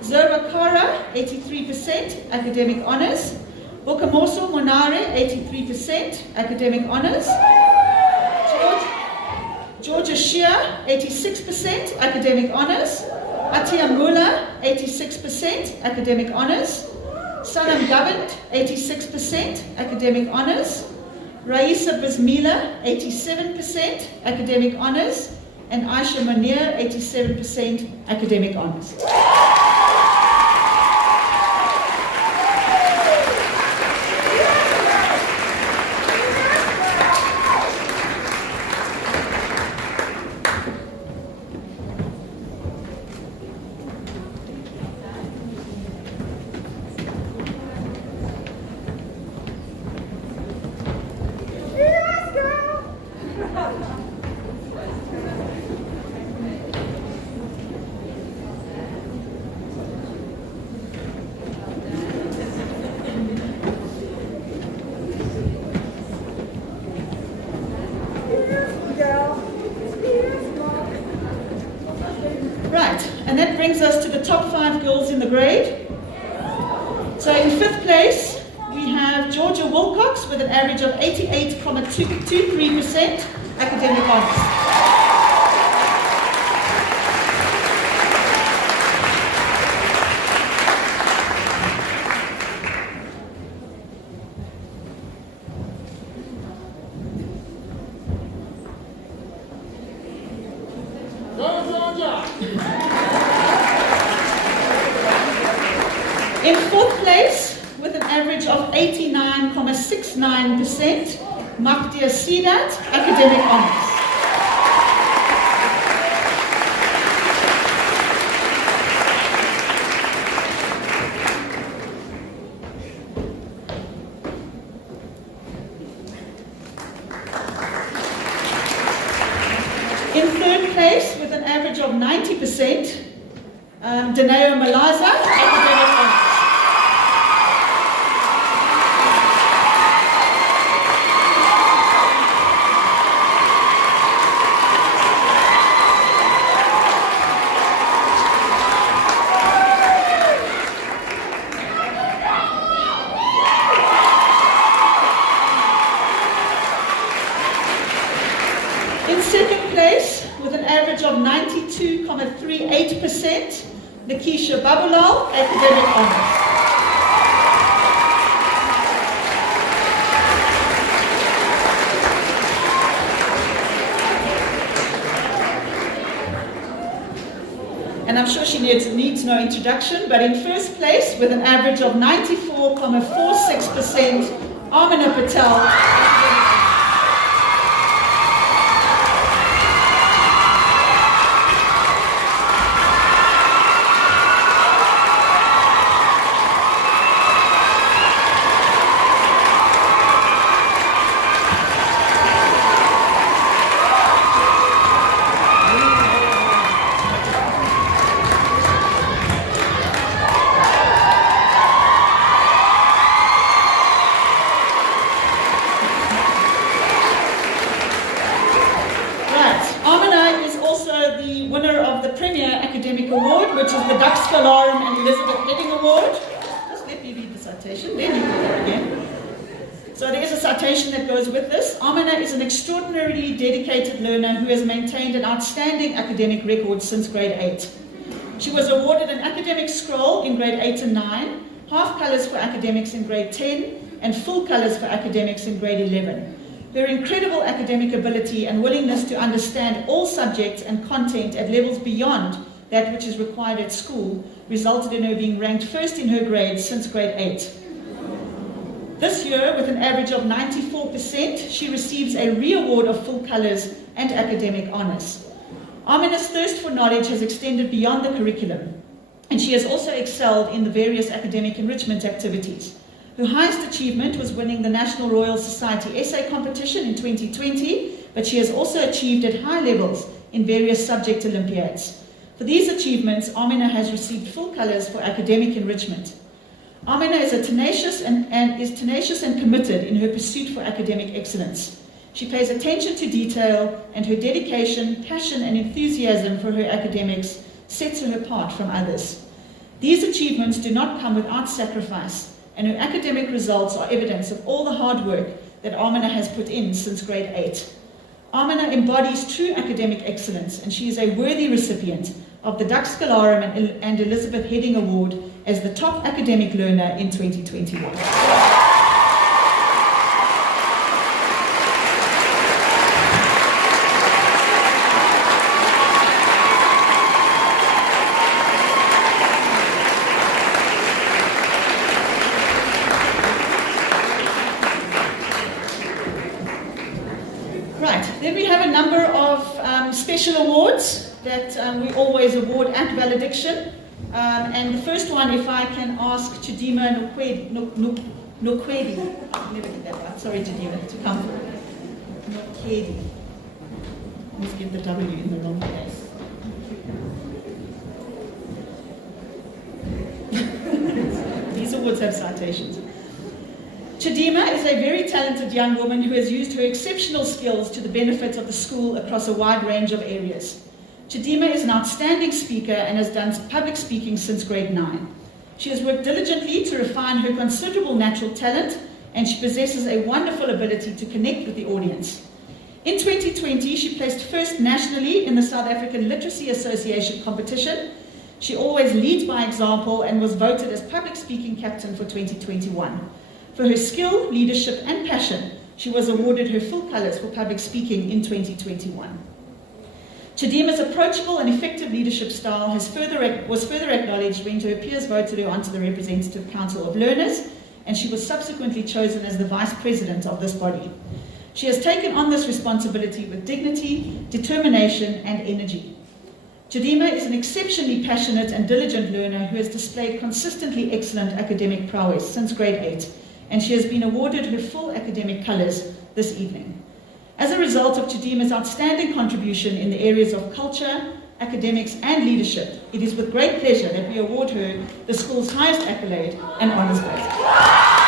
Zerba Kara, 83% academic honours. Bokamoso Monare, 83% academic honours. Georgia Shia, 86% academic honours. Atia Mula, 86% academic honours. Salam Governed, 86% academic honours. Raisa Bismila, 87% academic honours. And Aisha Manir, 87% academic honours. And that brings us to the top 5 girls in the grade. So in 5th place, we have Georgia Wilcox with an average of 88.23% academic honours. In 4th place, with an average of 89.69%, Mahdia Sidat, academic honours. In 3rd place, with an average of 90%, Daneo Malaza, academic honours. In 2nd place, with an average of 92.38%, Nikisha Babulal, academic honours. And I'm sure she needs no introduction, but in 1st place, with an average of 94.46%, Amina Patel. Award, which is the Dux Scholarum and Elizabeth Heading Award. Just let me read the citation, then you can go again. So there is a citation that goes with this. Amina is an extraordinarily dedicated learner who has maintained an outstanding academic record since grade 8. She was awarded an academic scroll in grade 8 and 9, half colours for academics in grade 10, and full colours for academics in grade 11. Her incredible academic ability and willingness to understand all subjects and content at levels beyond that which is required at school resulted in her being ranked first in her grade since grade 8. This year, with an average of 94%, she receives a re-award of full colours and academic honours. Amina's thirst for knowledge has extended beyond the curriculum, and she has also excelled in the various academic enrichment activities. Her highest achievement was winning the National Royal Society Essay Competition in 2020, but she has also achieved at high levels in various subject Olympiads. For these achievements, Amina has received full colours for academic enrichment. Amina is tenacious and committed in her pursuit for academic excellence. She pays attention to detail, and her dedication, passion and enthusiasm for her academics sets her apart from others. These achievements do not come without sacrifice, and her academic results are evidence of all the hard work that Amina has put in since grade 8. Amina embodies true academic excellence, and she is a worthy recipient of the Dux Scholarum and Elizabeth Heading Award as the top academic learner in 2021. Then we have a number of special awards that we always award at Valediction. And the first one, if I can ask Chidima Nokwedi, I'll never get that right, sorry Chidima, to come forward. Nokwedi. Let's give the W in the wrong place. These awards have citations. Chidima is a very talented young woman who has used her exceptional skills to the benefit of the school across a wide range of areas. Chidima is an outstanding speaker and has done public speaking since grade 9. She has worked diligently to refine her considerable natural talent, and she possesses a wonderful ability to connect with the audience. In 2020, she placed first nationally in the South African Literacy Association competition. She always leads by example and was voted as public speaking captain for 2021. For her skill, leadership and passion, she was awarded her full colours for public speaking in 2021. Chidima's approachable and effective leadership style was further acknowledged when her peers voted her onto the Representative Council of Learners, and she was subsequently chosen as the Vice President of this body. She has taken on this responsibility with dignity, determination and energy. Chidima is an exceptionally passionate and diligent learner who has displayed consistently excellent academic prowess since grade 8, and she has been awarded her full academic colours this evening. As a result of Chidima's outstanding contribution in the areas of culture, academics and leadership, it is with great pleasure that we award her the school's highest accolade, an honours basket.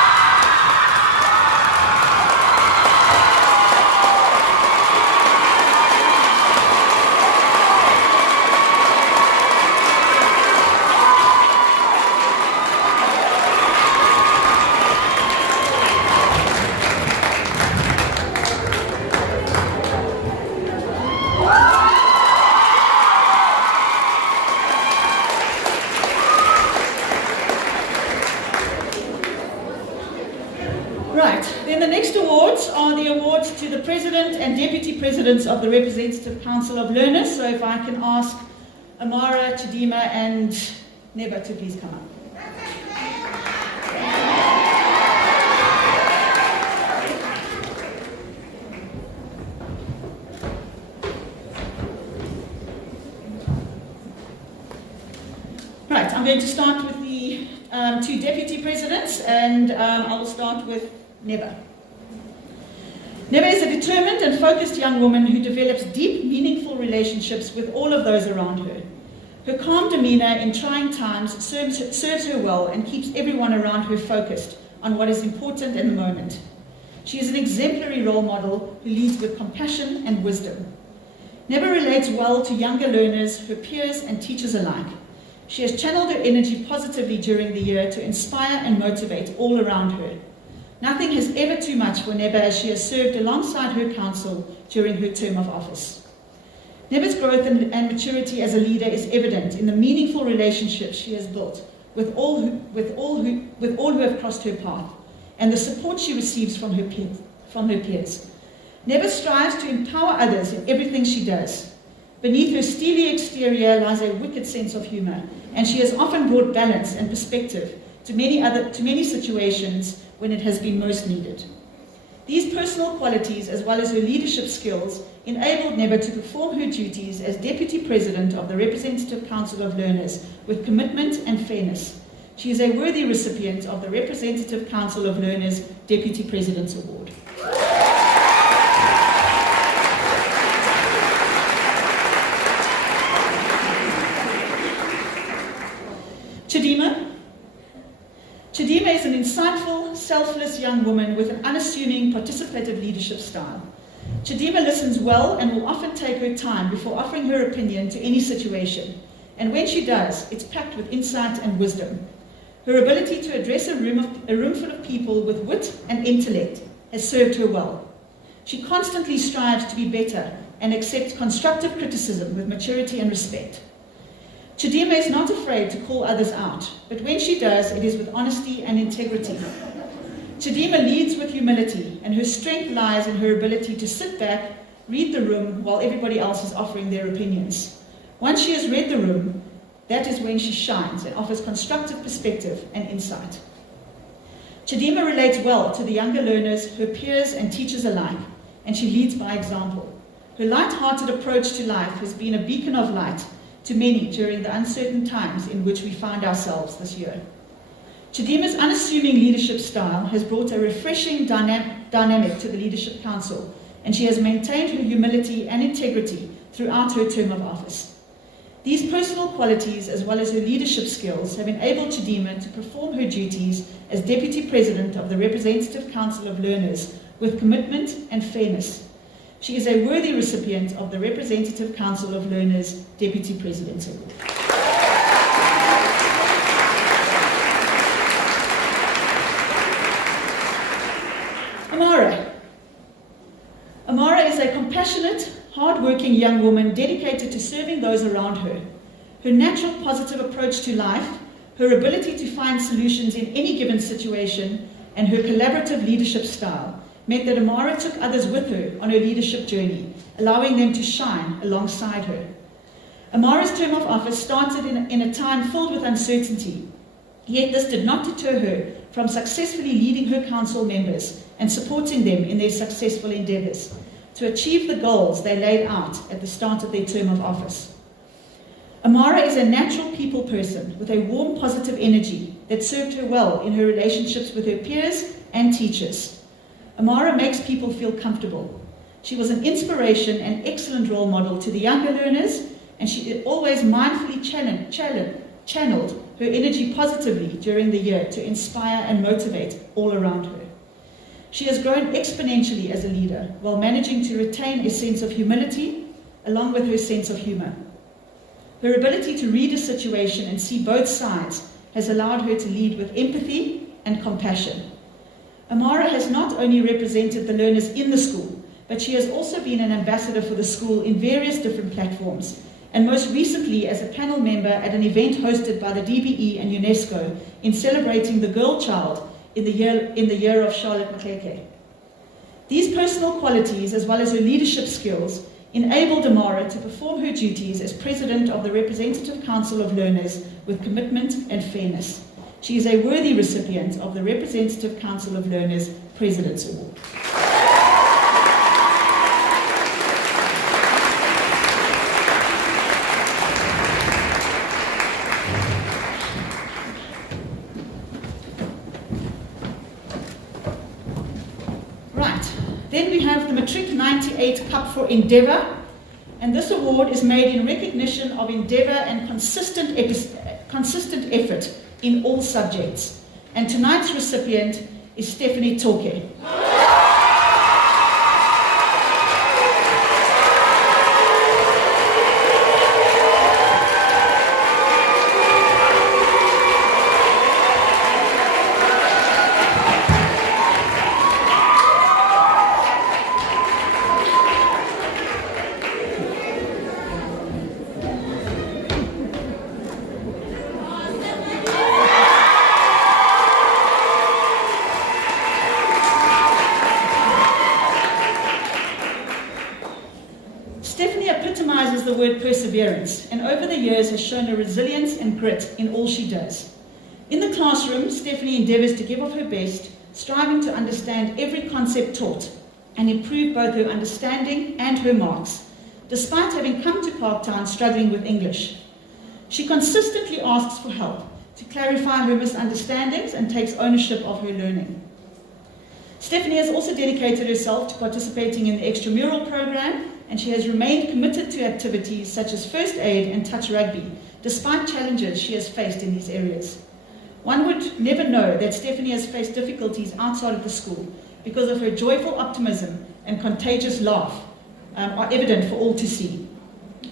To the President and Deputy Presidents of the Representative Council of Learners. So if I can ask Amara, Chidima and Neba to please come up. Right, I'm going to start with the two Deputy Presidents, and I will start with Neba. Neba is a determined and focused young woman who develops deep, meaningful relationships with all of those around her. Her calm demeanour in trying times serves her well and keeps everyone around her focused on what is important in the moment. She is an exemplary role model who leads with compassion and wisdom. Neba relates well to younger learners, her peers and teachers alike. She has channeled her energy positively during the year to inspire and motivate all around her. Nothing is ever too much for Neba as she has served alongside her council during her term of office. Neba's growth and maturity as a leader is evident in the meaningful relationships she has built with all who have crossed her path, and the support she receives from her peers. Neba strives to empower others in everything she does. Beneath her steely exterior lies a wicked sense of humour, and she has often brought balance and perspective to many situations when it has been most needed. These personal qualities, as well as her leadership skills, enabled Neba to perform her duties as Deputy President of the Representative Council of Learners with commitment and fairness, She is a worthy recipient of the Representative Council of Learners Deputy President's Award. Chidima. Chidima is an insightful, selfless young woman with an unassuming, participative leadership style. Chidima listens well and will often take her time before offering her opinion to any situation. And when she does, it's packed with insight and wisdom. Her ability to address a room full of people with wit and intellect has served her well. She constantly strives to be better and accepts constructive criticism with maturity and respect. Chidima is not afraid to call others out, but when she does, it is with honesty and integrity. Chidima leads with humility, and her strength lies in her ability to sit back, read the room, while everybody else is offering their opinions. Once she has read the room, that is when she shines and offers constructive perspective and insight. Chidima relates well to the younger learners, her peers and teachers alike, and she leads by example. Her light-hearted approach to life has been a beacon of light to many during the uncertain times in which we find ourselves this year. Chidima's unassuming leadership style has brought a refreshing dynamic to the Leadership Council, and she has maintained her humility and integrity throughout her term of office. These personal qualities, as well as her leadership skills, have enabled Chidima to perform her duties as Deputy President of the Representative Council of Learners with commitment and fairness. She is a worthy recipient of the Representative Council of Learners Deputy President's Award. Amara. Amara is a compassionate, hard-working young woman dedicated to serving those around her. Her natural positive approach to life, her ability to find solutions in any given situation, and her collaborative leadership style meant that Amara took others with her on her leadership journey, allowing them to shine alongside her. Amara's term of office started in a time filled with uncertainty, yet this did not deter her from successfully leading her council members and supporting them in their successful endeavours to achieve the goals they laid out at the start of their term of office. Amara is a natural people person with a warm, positive energy that served her well in her relationships with her peers and teachers. Amara makes people feel comfortable. She was an inspiration and excellent role model to the younger learners, and she always mindfully channeled her energy positively during the year to inspire and motivate all around her. She has grown exponentially as a leader while managing to retain a sense of humility along with her sense of humor. Her ability to read a situation and see both sides has allowed her to lead with empathy and compassion. Amara has not only represented the learners in the school, but she has also been an ambassador for the school in various different platforms, and most recently as a panel member at an event hosted by the DBE and UNESCO in celebrating the girl child in the year of Charlotte Matric. These personal qualities, as well as her leadership skills, enabled Amara to perform her duties as President of the Representative Council of Learners with commitment and fairness. She is a worthy recipient of the Representative Council of Learners President's Award. Then we have the Matric 98 Cup for Endeavour, and this award is made in recognition of endeavour and consistent effort in all subjects. And tonight's recipient is Stephanie Torke. The word perseverance, and over the years has shown a resilience and grit in all she does. In the classroom, Stephanie endeavours to give of her best, striving to understand every concept taught and improve both her understanding and her marks, despite having come to Parktown struggling with English. She consistently asks for help, to clarify her misunderstandings, and takes ownership of her learning. Stephanie has also dedicated herself to participating in the extramural program, and she has remained committed to activities such as first aid and touch rugby, despite challenges she has faced in these areas. One would never know that Stephanie has faced difficulties outside of the school because of her joyful optimism and contagious laugh are evident for all to see.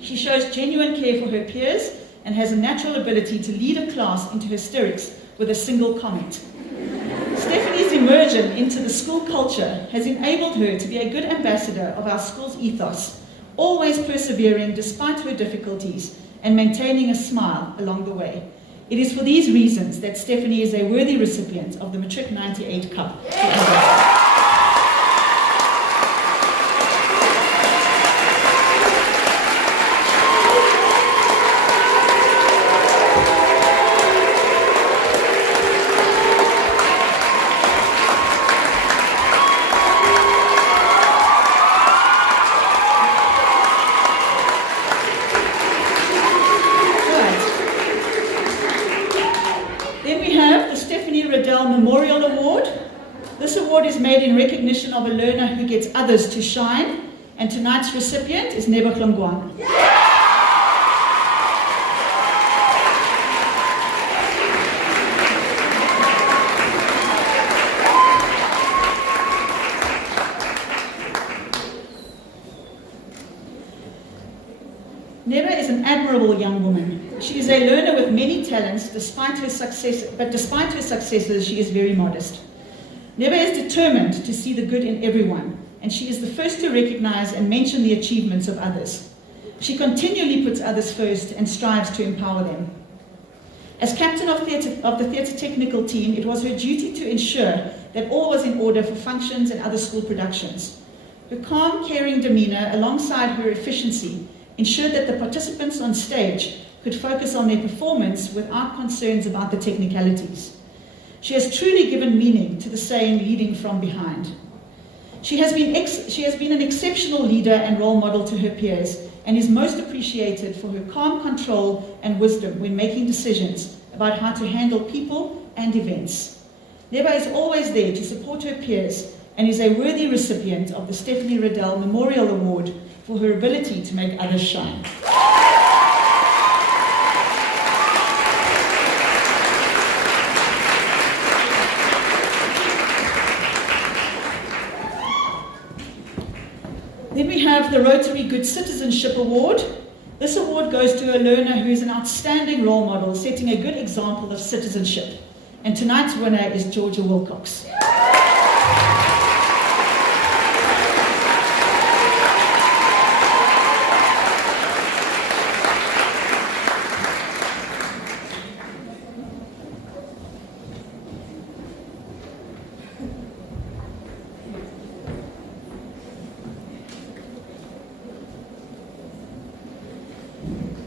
She shows genuine care for her peers and has a natural ability to lead a class into hysterics with a single comment. Stephanie's immersion into the school culture has enabled her to be a good ambassador of our school's ethos, always persevering despite her difficulties and maintaining a smile along the way. It is for these reasons that Stephanie is a worthy recipient of the Matric 98 Cup. Memorial Award. This award is made in recognition of a learner who gets others to shine, and tonight's recipient is Neba Klongwana. Neba is an admirable young woman. She is a learner with many talents, despite her successes, she is very modest. Neba is determined to see the good in everyone, and she is the first to recognize and mention the achievements of others. She continually puts others first and strives to empower them. As captain of the theatre technical team, it was her duty to ensure that all was in order for functions and other school productions. Her calm, caring demeanor, alongside her efficiency, ensured that the participants on stage could focus on their performance without concerns about the technicalities. She has truly given meaning to the saying, leading from behind. She has been an exceptional leader and role model to her peers, and is most appreciated for her calm control and wisdom when making decisions about how to handle people and events. Neba is always there to support her peers and is a worthy recipient of the Stephanie Riddell Memorial Award for her ability to make others shine. Then we have the Rotary Good Citizenship Award. This award goes to a learner who is an outstanding role model, setting a good example of citizenship. And tonight's winner is Georgia Wilcox.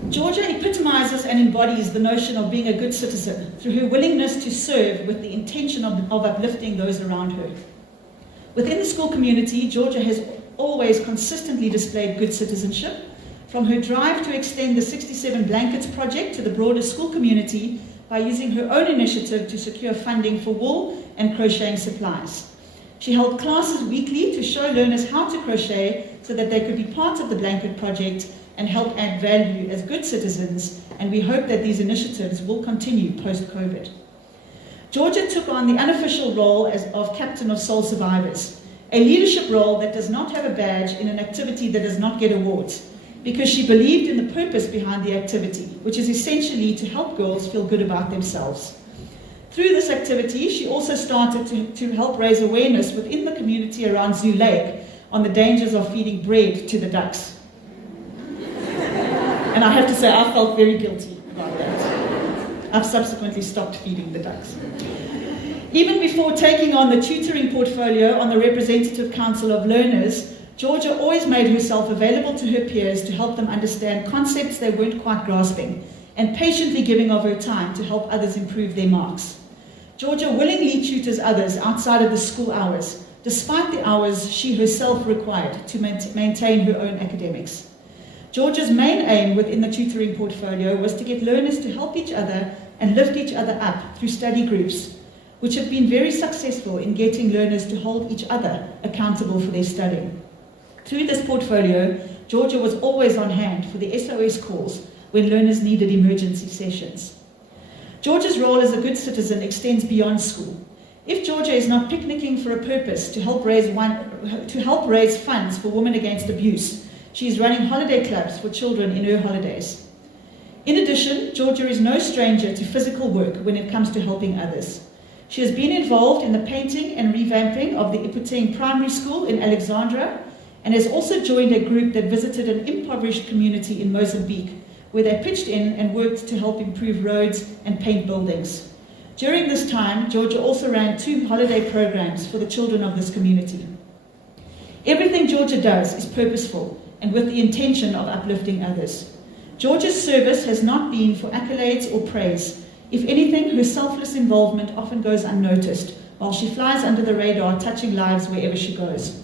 Georgia epitomizes and embodies the notion of being a good citizen through her willingness to serve with the intention of uplifting those around her. Within the school community, Georgia has always consistently displayed good citizenship, from her drive to extend the 67 Blankets project to the broader school community by using her own initiative to secure funding for wool and crocheting supplies. She held classes weekly to show learners how to crochet so that they could be part of the Blanket project and help add value as good citizens, and we hope that these initiatives will continue post-COVID. Georgia took on the unofficial role of Captain of Soul Survivors, a leadership role that does not have a badge in an activity that does not get awards, because she believed in the purpose behind the activity, which is essentially to help girls feel good about themselves. Through this activity, she also started to help raise awareness within the community around Zoo Lake on the dangers of feeding bread to the ducks. And I have to say, I felt very guilty about that. I've subsequently stopped feeding the ducks. Even before taking on the tutoring portfolio on the Representative Council of Learners, Georgia always made herself available to her peers to help them understand concepts they weren't quite grasping, and patiently giving of her time to help others improve their marks. Georgia willingly tutors others outside of the school hours, despite the hours she herself required to maintain her own academics. Georgia's main aim within the tutoring portfolio was to get learners to help each other and lift each other up through study groups, which have been very successful in getting learners to hold each other accountable for their studying. Through this portfolio, Georgia was always on hand for the SOS calls when learners needed emergency sessions. Georgia's role as a good citizen extends beyond school. If Georgia is not picnicking for a purpose to help raise funds for women against abuse, she is running holiday clubs for children in her holidays. In addition, Georgia is no stranger to physical work when it comes to helping others. She has been involved in the painting and revamping of the Iputeng Primary School in Alexandra, and has also joined a group that visited an impoverished community in Mozambique, where they pitched in and worked to help improve roads and paint buildings. During this time, Georgia also ran 2 holiday programs for the children of this community. Everything Georgia does is purposeful and with the intention of uplifting others. Georgia's service has not been for accolades or praise. If anything, her selfless involvement often goes unnoticed, while she flies under the radar, touching lives wherever she goes.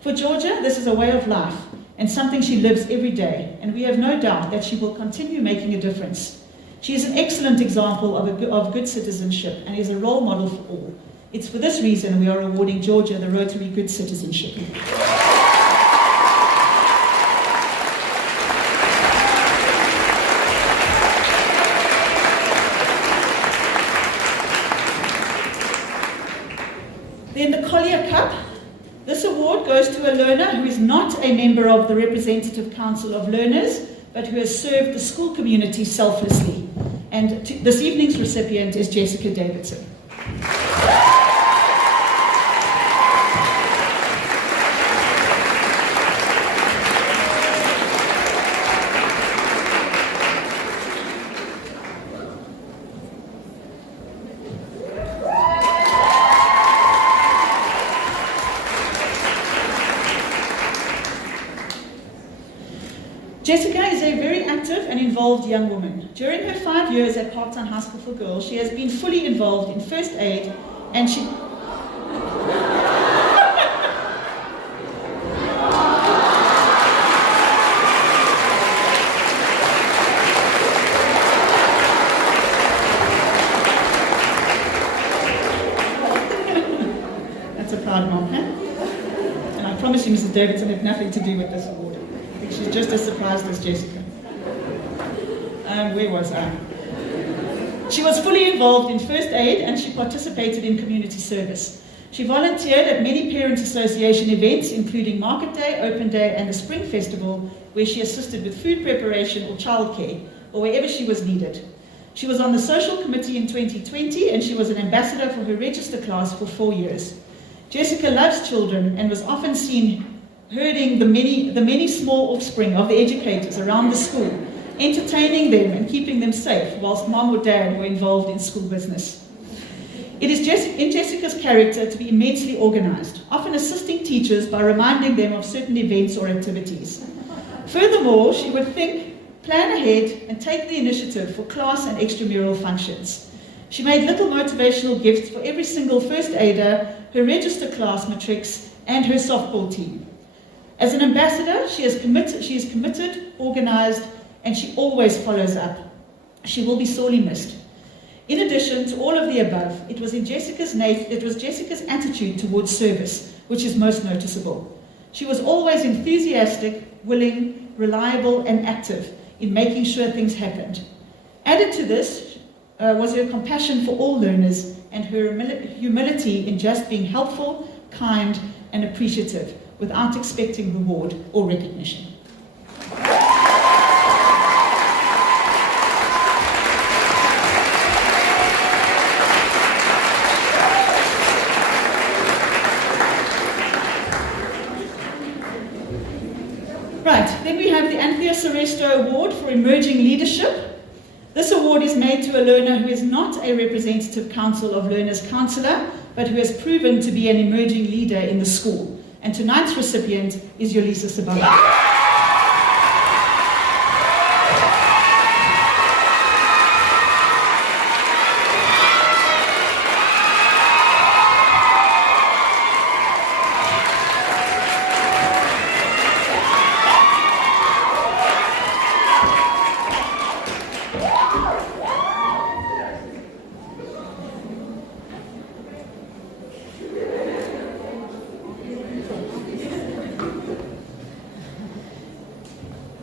For Georgia, this is a way of life and something she lives every day, and we have no doubt that she will continue making a difference. She is an excellent example of good citizenship and is a role model for all. It's for this reason we are awarding Georgia the Rotary Good Citizenship. Then the Collier Cup. This award goes to a learner who is not a member of the Representative Council of Learners, but who has served the school community selflessly. And this evening's recipient is Jessica Davidson. Jessica is a very active and involved young woman. During her 5 years at Parktown High School for Girls, she has been fully involved in first aid, and she... That's a proud mom, huh? And I promise you, Mrs. Davidson had nothing to do with this award. I think she's just as surprised as Jessica. Where was I? She was fully involved in first aid and she participated in community service. She volunteered at many Parent Association events, including Market Day, Open Day, and the Spring Festival, where she assisted with food preparation or childcare, or wherever she was needed. She was on the Social Committee in 2020, and she was an ambassador for her register class for 4 years. Jessica loves children and was often seen herding the many small offspring of the educators around the school, entertaining them and keeping them safe whilst mom or dad were involved in school business. It is in Jessica's character to be immensely organized, often assisting teachers by reminding them of certain events or activities. Furthermore, she would think, plan ahead, and take the initiative for class and extramural functions. She made little motivational gifts for every single first aider, her register class Matrics, and her softball team. As an ambassador, she is committed, organized, and she always follows up. She will be sorely missed. In addition to all of the above, it was Jessica's attitude towards service which is most noticeable. She was always enthusiastic, willing, reliable, and active in making sure things happened. Added to this was her compassion for all learners and her humility in just being helpful, kind, and appreciative without expecting reward or recognition. Right, then we have the Anthea Soresto Award for Emerging Leadership. This award is made to a learner who is not a Representative Council of Learners counsellor, but who has proven to be an emerging leader in the school. And tonight's recipient is Yolisa Sababa.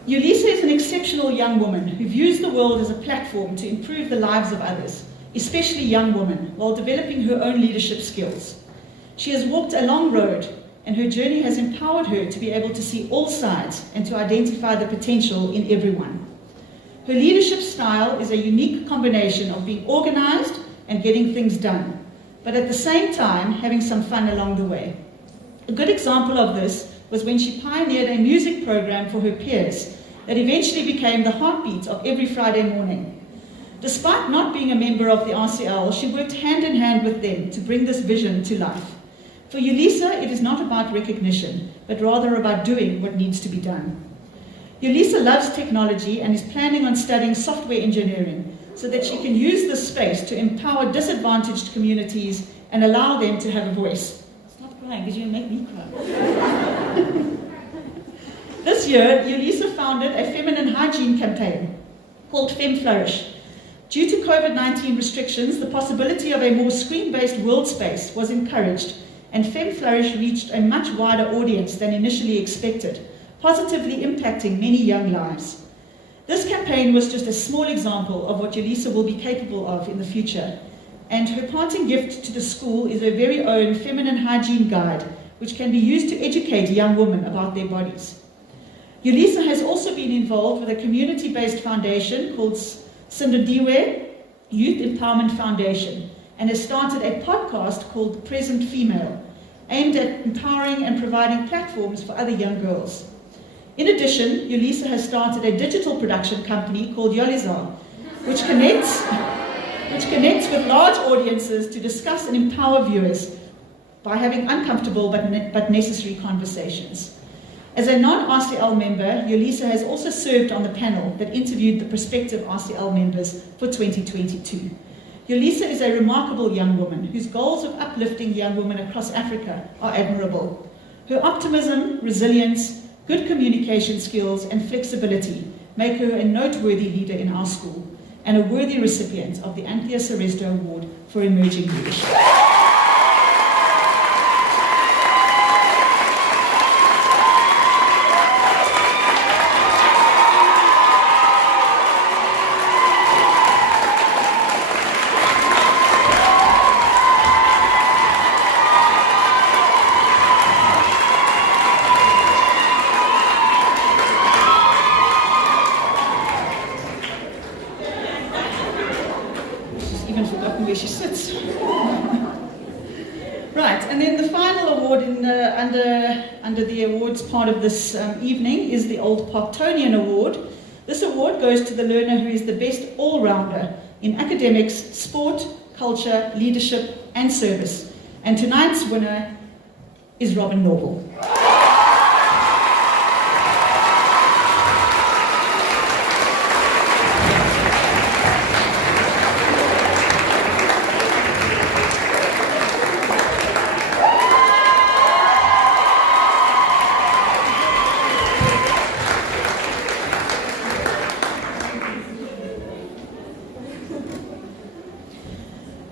Yulisa is an exceptional young woman who views the world as a platform to improve the lives of others, especially young women, while developing her own leadership skills. She has walked a long road, and her journey has empowered her to be able to see all sides and to identify the potential in everyone. Her leadership style is a unique combination of being organized and getting things done, but at the same time having some fun along the way. A good example of this was when she pioneered a music program for her peers that eventually became the heartbeat of every Friday morning. Despite not being a member of the RCL, she worked hand in hand with them to bring this vision to life. For Yulisa, it is not about recognition, but rather about doing what needs to be done. Yulisa loves technology and is planning on studying software engineering so that she can use this space to empower disadvantaged communities and allow them to have a voice. Stop crying, because you make me cry. This year, Yulisa founded a feminine hygiene campaign called Fem Flourish. Due to COVID-19 restrictions, the possibility of a more screen-based world space was encouraged, and Fem Flourish reached a much wider audience than initially expected, positively impacting many young lives. This campaign was just a small example of what Yulisa will be capable of in the future, and her parting gift to the school is her very own feminine hygiene guide, which can be used to educate young women about their bodies. Yulisa has also been involved with a community-based foundation called Sindidiwe Youth Empowerment Foundation, and has started a podcast called Present Female, aimed at empowering and providing platforms for other young girls. In addition, Yulisa has started a digital production company called Yoliza, which connects with large audiences to discuss and empower viewers by having uncomfortable but necessary conversations. As a non-RCL member, Yulisa has also served on the panel that interviewed the prospective RCL members for 2022. Yulisa is a remarkable young woman whose goals of uplifting young women across Africa are admirable. Her optimism, resilience, good communication skills, and flexibility make her a noteworthy leader in our school and a worthy recipient of the Anthea Seresto Award for Emerging Leadership. Even forgotten where she sits. Right, and then the final award under the awards part of this evening is the Old Parktonian Award. This award goes to the learner who is the best all-rounder in academics, sport, culture, leadership, and service. And tonight's winner is Robin Noble.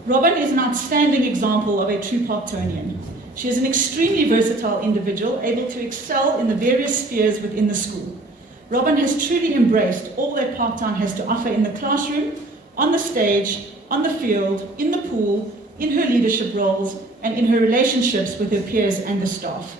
Robin is an outstanding example of a true Parktonian. She is an extremely versatile individual, able to excel in the various spheres within the school. Robin has truly embraced all that Parktown has to offer in the classroom, on the stage, on the field, in the pool, in her leadership roles, and in her relationships with her peers and the staff.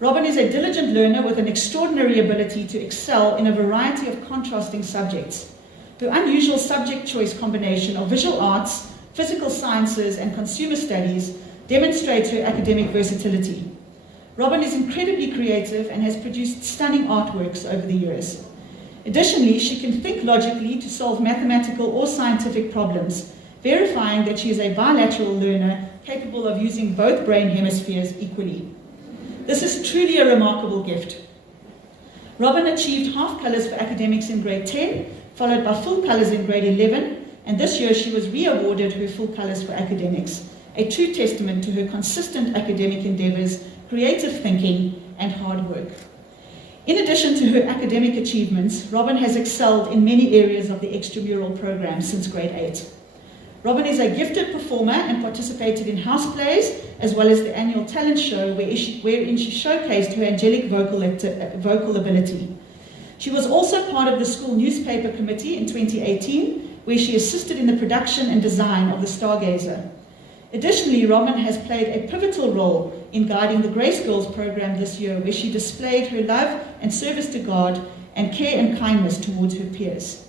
Robin is a diligent learner with an extraordinary ability to excel in a variety of contrasting subjects. Her unusual subject choice combination of visual arts, physical sciences, and consumer studies demonstrates her academic versatility. Robin is incredibly creative and has produced stunning artworks over the years. Additionally, she can think logically to solve mathematical or scientific problems, verifying that she is a bilateral learner capable of using both brain hemispheres equally. This is truly a remarkable gift. Robin achieved half colours for academics in grade 10, followed by full colours in grade 11, and this year she was re-awarded her full colours for academics, a true testament to her consistent academic endeavours, creative thinking, and hard work. In addition to her academic achievements, Robin has excelled in many areas of the extramural program since grade 8. Robin is a gifted performer and participated in house plays, as well as the annual talent show wherein she showcased her angelic vocal ability. She was also part of the school newspaper committee in 2018, where she assisted in the production and design of the Stargazer. Additionally, Robin has played a pivotal role in guiding the Grace Girls program this year, where she displayed her love and service to God and care and kindness towards her peers.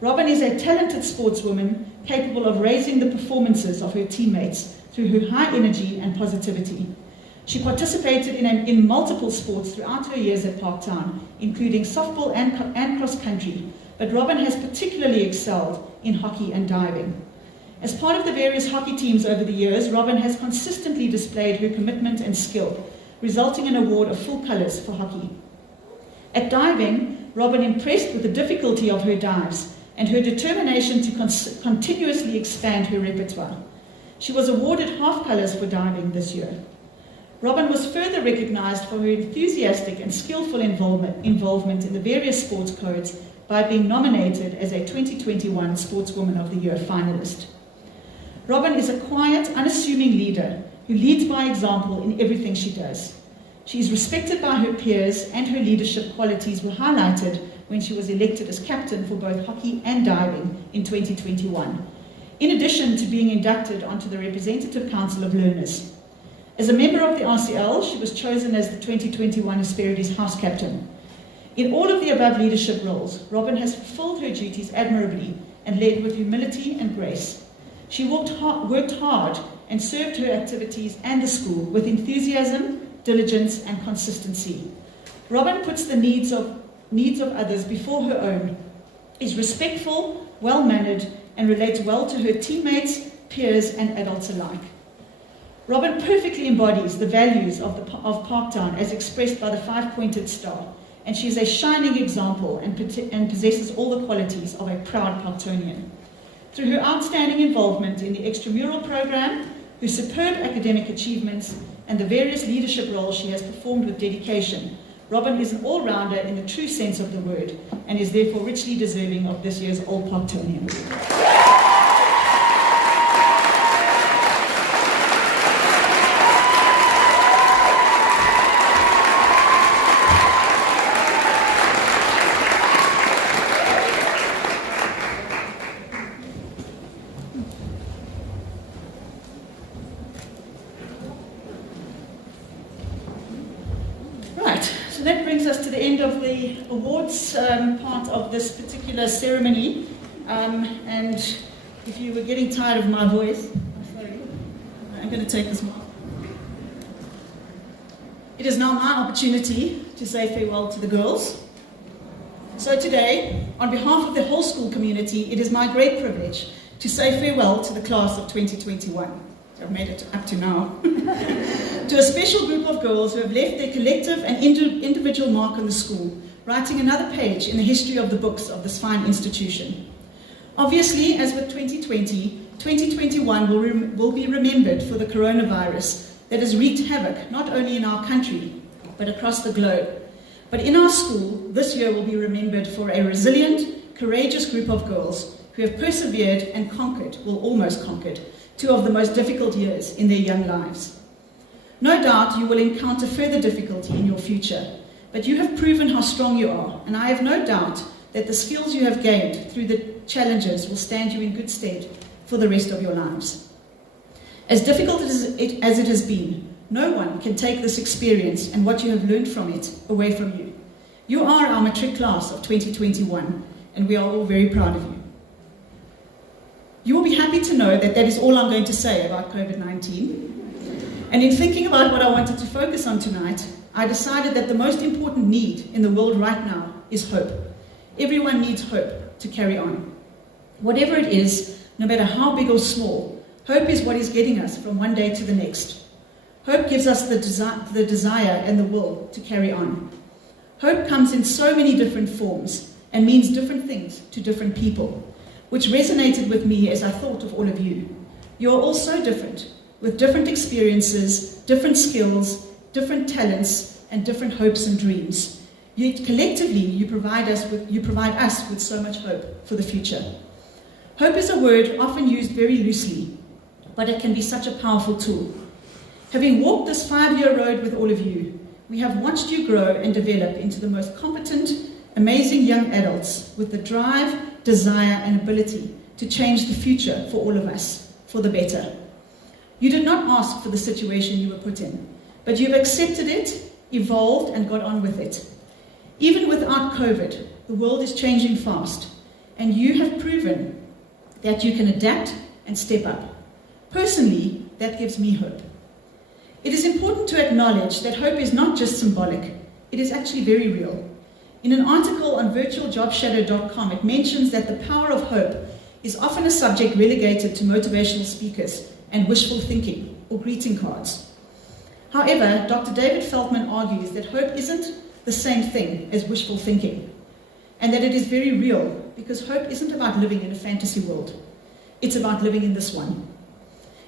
Robin is a talented sportswoman capable of raising the performances of her teammates through her high energy and positivity. She participated in multiple sports throughout her years at Parktown, including softball and cross-country, but Robin has particularly excelled in hockey and diving. As part of the various hockey teams over the years, Robin has consistently displayed her commitment and skill, resulting in an award of full colours for hockey. At diving, Robin impressed with the difficulty of her dives and her determination to continuously expand her repertoire. She was awarded half colours for diving this year. Robin was further recognised for her enthusiastic and skillful involvement in the various sports codes by being nominated as a 2021 Sportswoman of the Year finalist. Robin is a quiet, unassuming leader who leads by example in everything she does. She is respected by her peers, and her leadership qualities were highlighted when she was elected as captain for both hockey and diving in 2021, in addition to being inducted onto the Representative Council of Learners. As a member of the RCL, she was chosen as the 2021 Hesperides House Captain. In all of the above leadership roles, Robin has fulfilled her duties admirably and led with humility and grace. She worked hard and served her activities and the school with enthusiasm, diligence, and consistency. Robin puts the needs of others before her own, is respectful, well-mannered, and relates well to her teammates, peers, and adults alike. Robin perfectly embodies the values of Parktown as expressed by the 5-pointed star, and she is a shining example and possesses all the qualities of a proud Parktonian. Through her outstanding involvement in the extramural program, her superb academic achievements, and the various leadership roles she has performed with dedication, Robin is an all-rounder in the true sense of the word, and is therefore richly deserving of this year's All Parktonian. So that brings us to the end of the awards part of this particular ceremony. And if you were getting tired of my voice, I'm going to take this off. It is now my opportunity to say farewell to the girls. So today, on behalf of the whole school community, it is my great privilege to say farewell to the class of 2021. I've made it up to now, to a special group of girls who have left their collective and individual mark on the school, writing another page in the history of the books of this fine institution. Obviously, as with 2020, 2021 will be remembered for the coronavirus that has wreaked havoc not only in our country, but across the globe. But in our school, this year will be remembered for a resilient, courageous group of girls who have persevered and conquered, well, almost conquered, two of the most difficult years in their young lives. No doubt you will encounter further difficulty in your future, but you have proven how strong you are, and I have no doubt that the skills you have gained through the challenges will stand you in good stead for the rest of your lives. As difficult as it has been, no one can take this experience and what you have learned from it away from you. You are our Matric class of 2021, and we are all very proud of you. You will be happy to know that that is all I'm going to say about COVID-19. And in thinking about what I wanted to focus on tonight, I decided that the most important need in the world right now is hope. Everyone needs hope to carry on. Whatever it is, no matter how big or small, hope is what is getting us from one day to the next. Hope gives us the desire and the will to carry on. Hope comes in so many different forms and means different things to different people, which resonated with me as I thought of all of you. You are all so different, with different experiences, different skills, different talents, and different hopes and dreams. Yet collectively, you provide us with so much hope for the future. Hope is a word often used very loosely, but it can be such a powerful tool. Having walked this 5-year road with all of you, we have watched you grow and develop into the most competent, amazing young adults with the drive, desire, and ability to change the future for all of us, for the better. You did not ask for the situation you were put in, but you've accepted it, evolved, and got on with it. Even without COVID, the world is changing fast, and you have proven that you can adapt and step up. Personally, that gives me hope. It is important to acknowledge that hope is not just symbolic, it is actually very real. In an article on virtualjobshadow.com, it mentions that the power of hope is often a subject relegated to motivational speakers and wishful thinking or greeting cards. However, Dr. David Feldman argues that hope isn't the same thing as wishful thinking, and that it is very real because hope isn't about living in a fantasy world. It's about living in this one.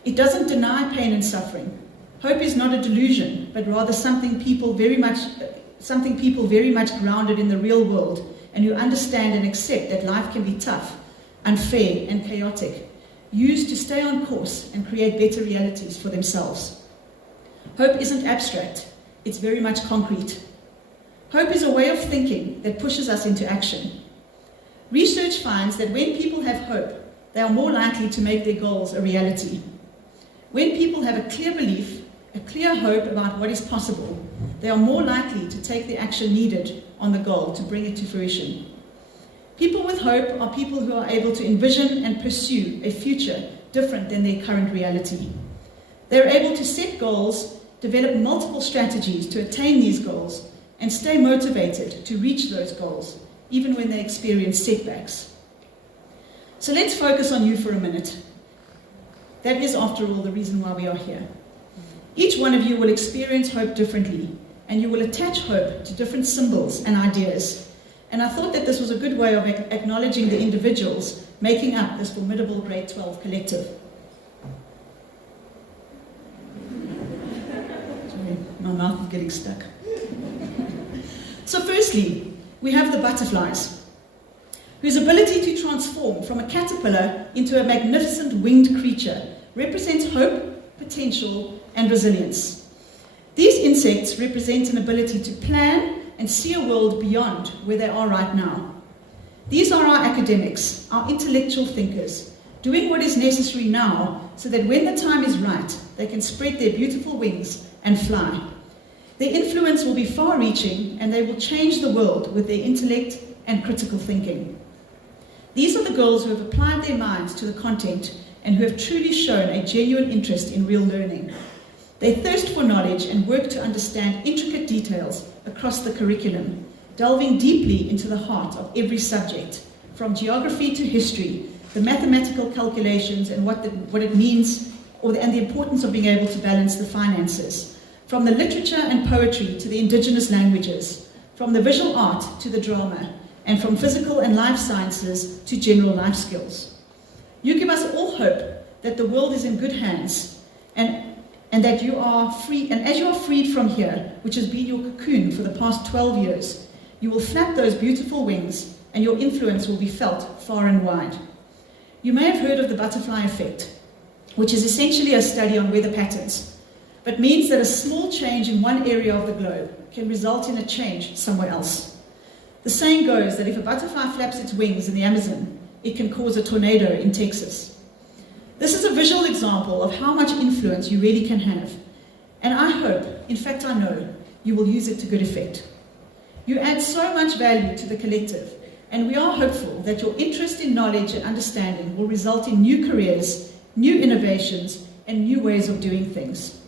It doesn't deny pain and suffering. Hope is not a delusion, but rather something people very much grounded in the real world and who understand and accept that life can be tough, unfair, and chaotic, used to stay on course and create better realities for themselves. Hope isn't abstract, it's very much concrete. Hope is a way of thinking that pushes us into action. Research finds that when people have hope, they are more likely to make their goals a reality. When people have a clear belief, a clear hope about what is possible, they are more likely to take the action needed on the goal to bring it to fruition. People with hope are people who are able to envision and pursue a future different than their current reality. They are able to set goals, develop multiple strategies to attain these goals, and stay motivated to reach those goals, even when they experience setbacks. So let's focus on you for a minute. That is, after all, the reason why we are here. Each one of you will experience hope differently, and you will attach hope to different symbols and ideas. And I thought that this was a good way of acknowledging the individuals making up this formidable Grade 12 collective. Sorry, my mouth is getting stuck. So firstly, we have the butterflies, whose ability to transform from a caterpillar into a magnificent winged creature represents hope, potential, and resilience. These insects represent an ability to plan and see a world beyond where they are right now. These are our academics, our intellectual thinkers, doing what is necessary now so that when the time is right, they can spread their beautiful wings and fly. Their influence will be far-reaching, and they will change the world with their intellect and critical thinking. These are the girls who have applied their minds to the content and who have truly shown a genuine interest in real learning. They thirst for knowledge and work to understand intricate details across the curriculum, delving deeply into the heart of every subject, from geography to history, the mathematical calculations and what it means, and the importance of being able to balance the finances, from the literature and poetry to the indigenous languages, from the visual art to the drama, and from physical and life sciences to general life skills. You give us all hope that the world is in good hands, and that you are free, and as you are freed from here, which has been your cocoon for the past 12 years, you will flap those beautiful wings, and your influence will be felt far and wide. You may have heard of the butterfly effect, which is essentially a study on weather patterns, but means that a small change in one area of the globe can result in a change somewhere else. The saying goes that if a butterfly flaps its wings in the Amazon, it can cause a tornado in Texas. This is a visual example of how much influence you really can have, and I hope, in fact I know, you will use it to good effect. You add so much value to the collective, and we are hopeful that your interest in knowledge and understanding will result in new careers, new innovations, and new ways of doing things.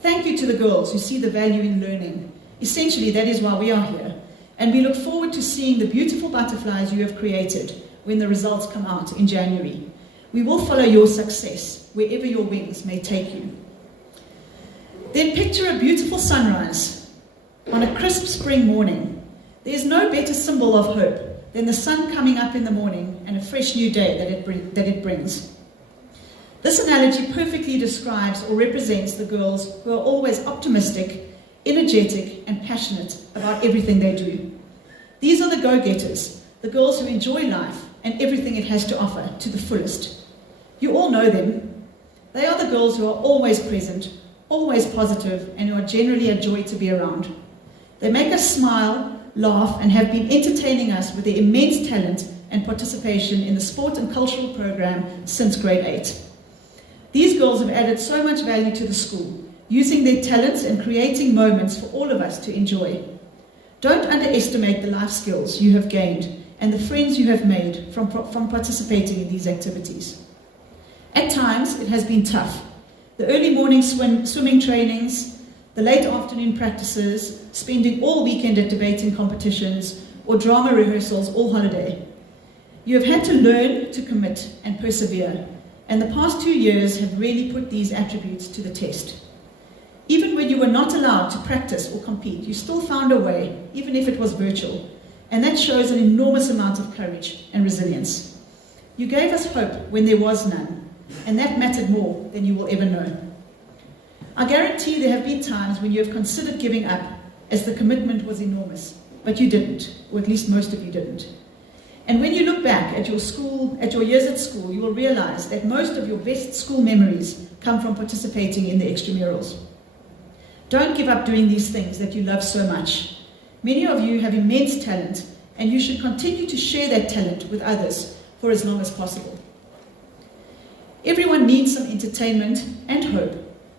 Thank you to the girls who see the value in learning. Essentially, that is why we are here, and we look forward to seeing the beautiful butterflies you have created when the results come out in January. We will follow your success wherever your wings may take you. Then picture a beautiful sunrise on a crisp spring morning. There is no better symbol of hope than the sun coming up in the morning and a fresh new day that it brings. This analogy perfectly describes or represents the girls who are always optimistic, energetic, and passionate about everything they do. These are the go-getters, the girls who enjoy life and everything it has to offer to the fullest. You all know them. They are the girls who are always present, always positive, and who are generally a joy to be around. They make us smile, laugh, and have been entertaining us with their immense talent and participation in the sport and cultural program since grade 8. These girls have added so much value to the school, using their talents and creating moments for all of us to enjoy. Don't underestimate the life skills you have gained and the friends you have made from participating in these activities. At times, it has been tough. The early morning swimming trainings, the late afternoon practices, spending all weekend at debating competitions, or drama rehearsals all holiday. You have had to learn to commit and persevere, and the past 2 years have really put these attributes to the test. Even when you were not allowed to practice or compete, you still found a way, even if it was virtual, and that shows an enormous amount of courage and resilience. You gave us hope when there was none, and that mattered more than you will ever know. I guarantee there have been times when you have considered giving up, as the commitment was enormous, but you didn't, or at least most of you didn't. And when you look back at your years at school, you will realize that most of your best school memories come from participating in the extramurals. Don't give up doing these things that you love so much. Many of you have immense talent, and you should continue to share that talent with others for as long as possible. Everyone needs some entertainment and hope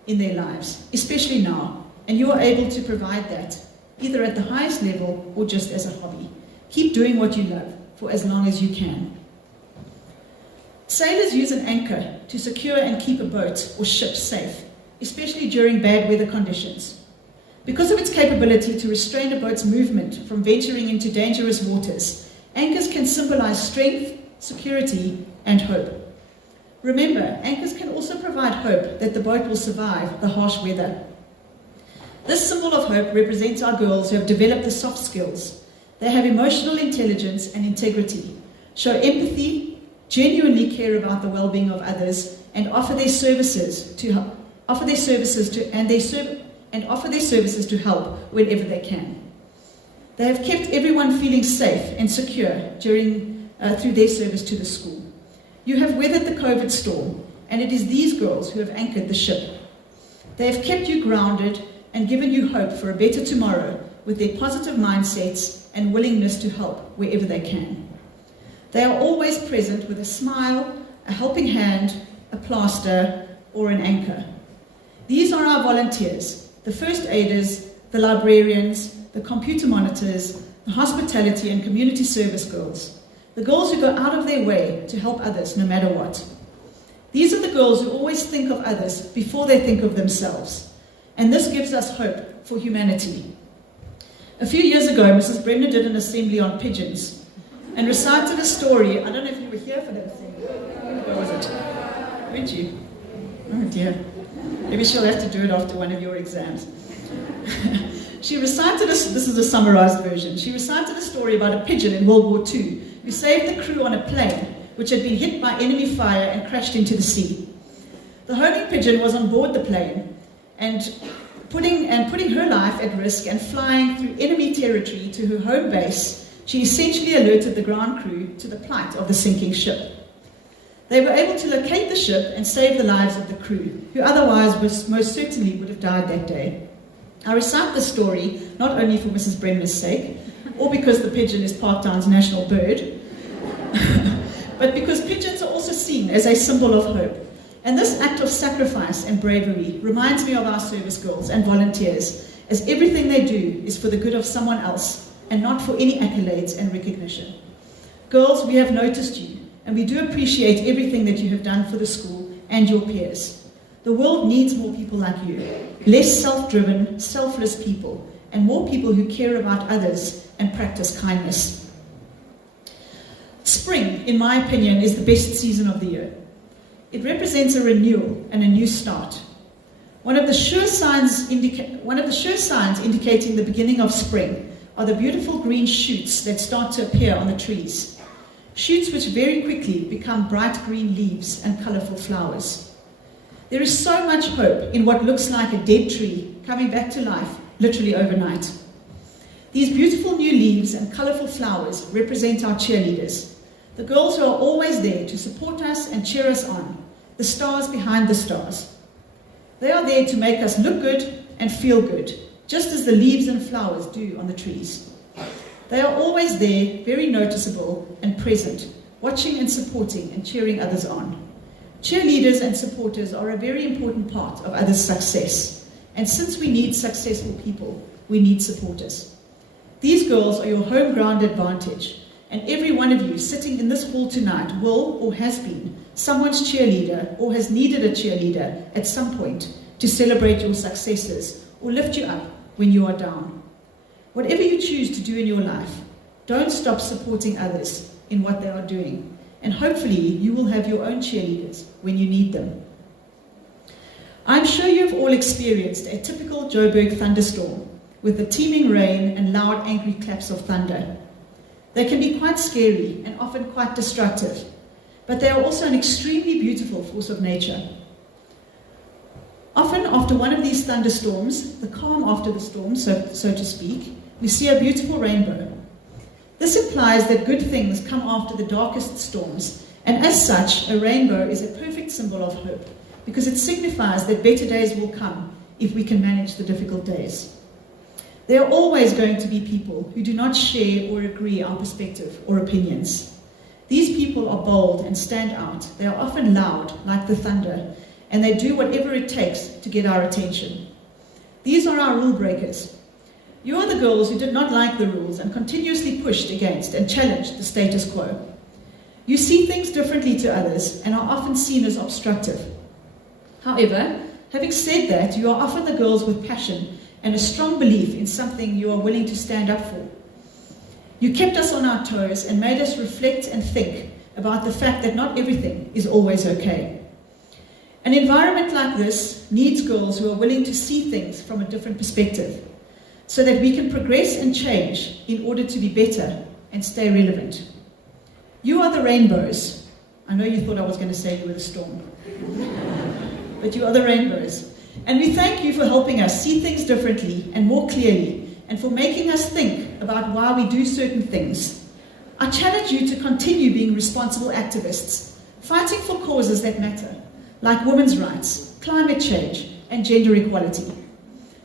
in their lives, especially now, and you are able to provide that, either at the highest level or just as a hobby. Keep doing what you love for as long as you can. Sailors use an anchor to secure and keep a boat or ship safe, especially during bad weather conditions. Because of its capability to restrain a boat's movement from venturing into dangerous waters, anchors can symbolize strength, security, and hope. Remember, anchors can also provide hope that the boat will survive the harsh weather. This symbol of hope represents our girls who have developed the soft skills. They have emotional intelligence and integrity, show empathy, genuinely care about the well-being of others, and offer their services to help whenever they can. They have kept everyone feeling safe and secure through their service to the school. You have weathered the COVID storm, and it is these girls who have anchored the ship. They have kept you grounded and given you hope for a better tomorrow with their positive mindsets and willingness to help wherever they can. They are always present with a smile, a helping hand, a plaster, or an anchor. These are our volunteers, the first aiders, the librarians, the computer monitors, the hospitality and community service girls. The girls who go out of their way to help others no matter what. These are the girls who always think of others before they think of themselves. And this gives us hope for humanity. A few years ago, Mrs. Bremner did an assembly on pigeons and recited a story. I don't know if you were here for that assembly. Where was it? Weren't you? Oh dear. Maybe she'll have to do it after one of your exams. She recited this is a summarized version. She recited a story about a pigeon in World War II who saved the crew on a plane which had been hit by enemy fire and crashed into the sea. The homing pigeon was on board the plane and putting her life at risk and flying through enemy territory to her home base, she essentially alerted the ground crew to the plight of the sinking ship. They were able to locate the ship and save the lives of the crew, who otherwise most certainly would have died that day. I recite this story not only for Mrs. Bremner's sake, or because the pigeon is Parktown's national bird, but because pigeons are also seen as a symbol of hope. And this act of sacrifice and bravery reminds me of our service girls and volunteers, as everything they do is for the good of someone else and not for any accolades and recognition. Girls, we have noticed you, and we do appreciate everything that you have done for the school and your peers. The world needs more people like you, less self-driven, selfless people, and more people who care about others and practice kindness. Spring, in my opinion, is the best season of the year. It represents a renewal and a new start. One of the sure signs indicating the beginning of spring are the beautiful green shoots that start to appear on the trees. Shoots which very quickly become bright green leaves and colourful flowers. There is so much hope in what looks like a dead tree coming back to life literally overnight. These beautiful new leaves and colourful flowers represent our cheerleaders, the girls who are always there to support us and cheer us on, the stars behind the stars. They are there to make us look good and feel good, just as the leaves and flowers do on the trees. They are always there, very noticeable and present, watching and supporting and cheering others on. Cheerleaders and supporters are a very important part of others' success. And since we need successful people, we need supporters. These girls are your home ground advantage, and every one of you sitting in this hall tonight will or has been someone's cheerleader or has needed a cheerleader at some point to celebrate your successes or lift you up when you are down. Whatever you choose to do in your life, don't stop supporting others in what they are doing, and hopefully you will have your own cheerleaders when you need them. I'm sure you've all experienced a typical Joburg thunderstorm with the teeming rain and loud angry claps of thunder. They can be quite scary and often quite destructive, but they are also an extremely beautiful force of nature. Often after one of these thunderstorms, the calm after the storm, so to speak, we see a beautiful rainbow. This implies that good things come after the darkest storms, and as such, a rainbow is a perfect symbol of hope, because it signifies that better days will come if we can manage the difficult days. There are always going to be people who do not share or agree our perspective or opinions. These people are bold and stand out. They are often loud, like the thunder, and they do whatever it takes to get our attention. These are our rule breakers. You are the girls who did not like the rules and continuously pushed against and challenged the status quo. You see things differently to others and are often seen as obstructive. However, having said that, you are often the girls with passion and a strong belief in something you are willing to stand up for. You kept us on our toes and made us reflect and think about the fact that not everything is always okay. An environment like this needs girls who are willing to see things from a different perspective, so that we can progress and change in order to be better and stay relevant. You are the rainbows. I know you thought I was going to say you were the storm. But you are the rainbows. And we thank you for helping us see things differently and more clearly, and for making us think about why we do certain things. I challenge you to continue being responsible activists, fighting for causes that matter, like women's rights, climate change, and gender equality.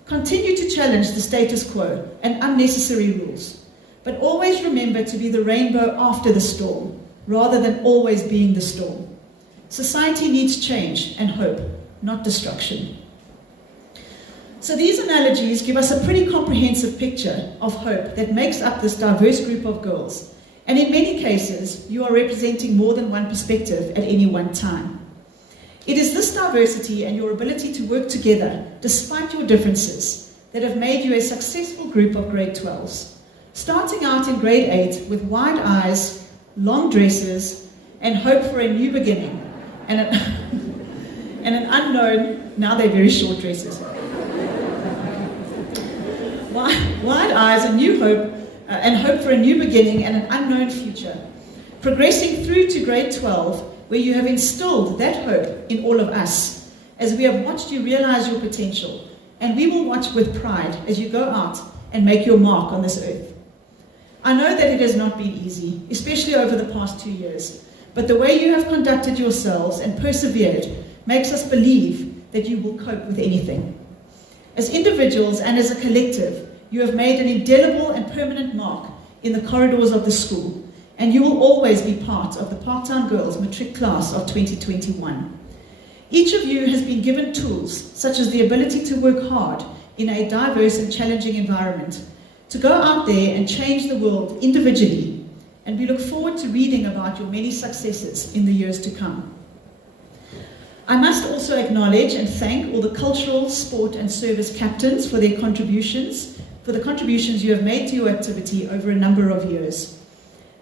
Continue to challenge the status quo and unnecessary rules, but always remember to be the rainbow after the storm, rather than always being the storm. Society needs change and hope, not destruction. So these analogies give us a pretty comprehensive picture of hope that makes up this diverse group of girls, and in many cases, you are representing more than one perspective at any one time. It is this diversity and your ability to work together, despite your differences, that have made you a successful group of grade 12s. Starting out in grade 8 with wide eyes, long dresses, and hope for a new beginning, and an unknown, now they're very short dresses. Wide eyes, a new hope, and hope for a new beginning and an unknown future. Progressing through to grade 12, where you have instilled that hope in all of us, as we have watched you realize your potential, and we will watch with pride as you go out and make your mark on this earth. I know that it has not been easy, especially over the past 2 years, but the way you have conducted yourselves and persevered makes us believe that you will cope with anything. As individuals and as a collective, you have made an indelible and permanent mark in the corridors of the school, and you will always be part of the Parktown Girls Matric class of 2021. Each of you has been given tools, such as the ability to work hard in a diverse and challenging environment, to go out there and change the world individually, and we look forward to reading about your many successes in the years to come. I must also acknowledge and thank all the cultural, sport and service captains for their contributions, for the contributions you have made to your activity over a number of years.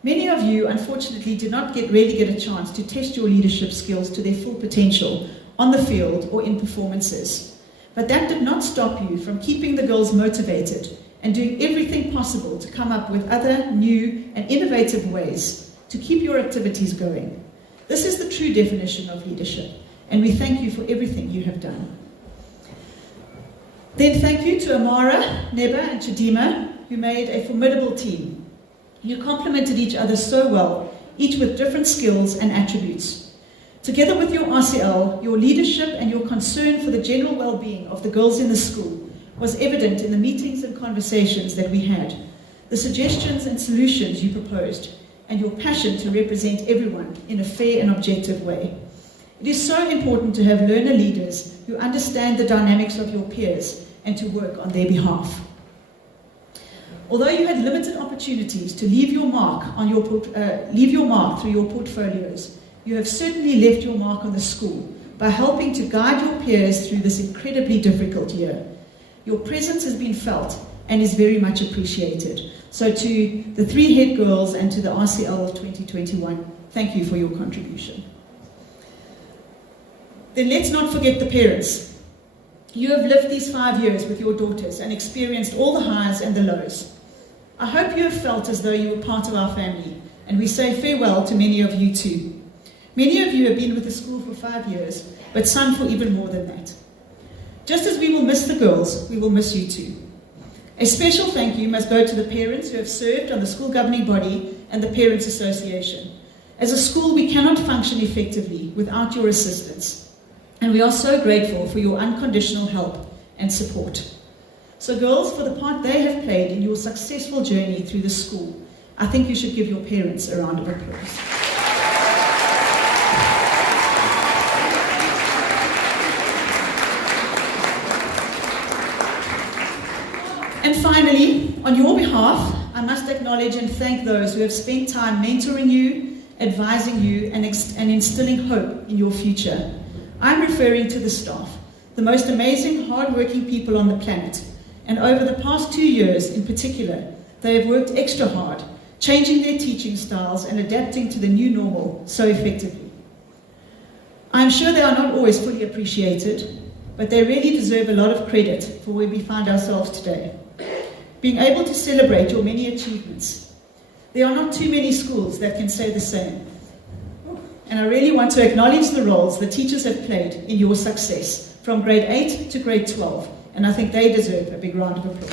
Many of you, unfortunately, did not really get a chance to test your leadership skills to their full potential on the field or in performances. But that did not stop you from keeping the girls motivated and doing everything possible to come up with other, new and innovative ways to keep your activities going. This is the true definition of leadership, and we thank you for everything you have done. Then thank you to Amara, Neba and Chidima, who made a formidable team. You complemented each other so well, each with different skills and attributes. Together with your RCL, your leadership and your concern for the general well-being of the girls in the school was evident in the meetings and conversations that we had. the suggestions and solutions you proposed, and your passion to represent everyone in a fair and objective way. It is so important to have learner leaders who understand the dynamics of your peers and to work on their behalf. Although you had limited opportunities to leave your mark through your portfolios, you have certainly left your mark on the school by helping to guide your peers through this incredibly difficult year. Your presence has been felt and is very much appreciated. So to the 3 head girls and to the RCL of 2021, thank you for your contribution. Then let's not forget the parents. You have lived these 5 years with your daughters and experienced all the highs and the lows. I hope you have felt as though you were part of our family, and we say farewell to many of you too. Many of you have been with the school for 5 years, but some for even more than that. Just as we will miss the girls, we will miss you too. A special thank you must go to the parents who have served on the school governing body and the Parents Association. As a school, we cannot function effectively without your assistance, and we are so grateful for your unconditional help and support. So girls, for the part they have played in your successful journey through the school, I think you should give your parents a round of applause. And finally, on your behalf, I must acknowledge and thank those who have spent time mentoring you, advising you, and instilling hope in your future. I'm referring to the staff, the most amazing, hard-working people on the planet. And over the past 2 years in particular, they have worked extra hard, changing their teaching styles and adapting to the new normal so effectively. I'm sure they are not always fully appreciated, but they really deserve a lot of credit for where we find ourselves today. Being able to celebrate your many achievements. There are not too many schools that can say the same. And I really want to acknowledge the roles the teachers have played in your success, from grade 8 to grade 12, and I think they deserve a big round of applause.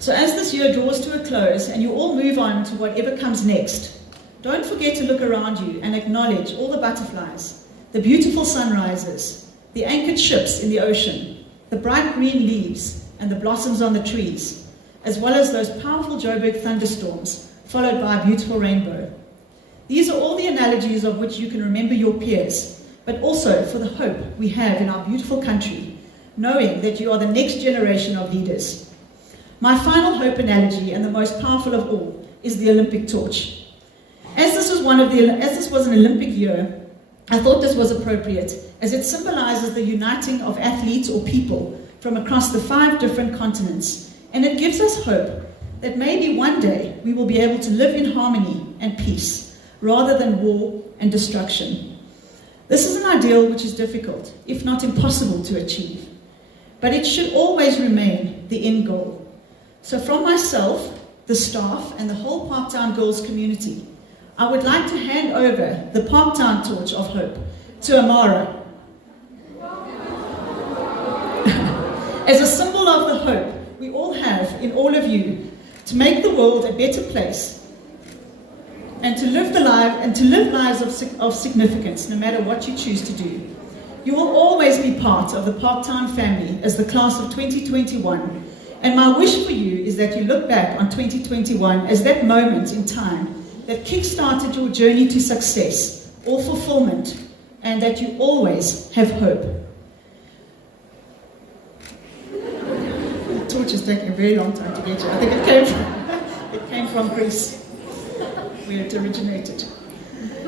So as this year draws to a close and you all move on to whatever comes next, don't forget to look around you and acknowledge all the butterflies, the beautiful sunrises, the anchored ships in the ocean, the bright green leaves and the blossoms on the trees, as well as those powerful Joburg thunderstorms, followed by a beautiful rainbow. These are all the analogies of which you can remember your peers, but also for the hope we have in our beautiful country, knowing that you are the next generation of leaders. My final hope analogy, and the most powerful of all, is the Olympic torch. As this was an Olympic year, I thought this was appropriate, as it symbolizes the uniting of athletes or people from across the 5 different continents, and it gives us hope that maybe one day we will be able to live in harmony and peace, rather than war and destruction. This is an ideal which is difficult, if not impossible to achieve, but it should always remain the end goal. So from myself, the staff, and the whole Parktown Girls community, I would like to hand over the Parktown Torch of Hope to Amara as a symbol of the hope we all have in all of you to make the world a better place and to live lives of significance no matter what you choose to do. You will always be part of the Parktown family as the class of 2021, and my wish for you is that you look back on 2021 as that moment in time that kick-started your journey to success or fulfillment, and that you always have hope. The torch is taking a very long time to get you. I think it came from Greece, where it originated.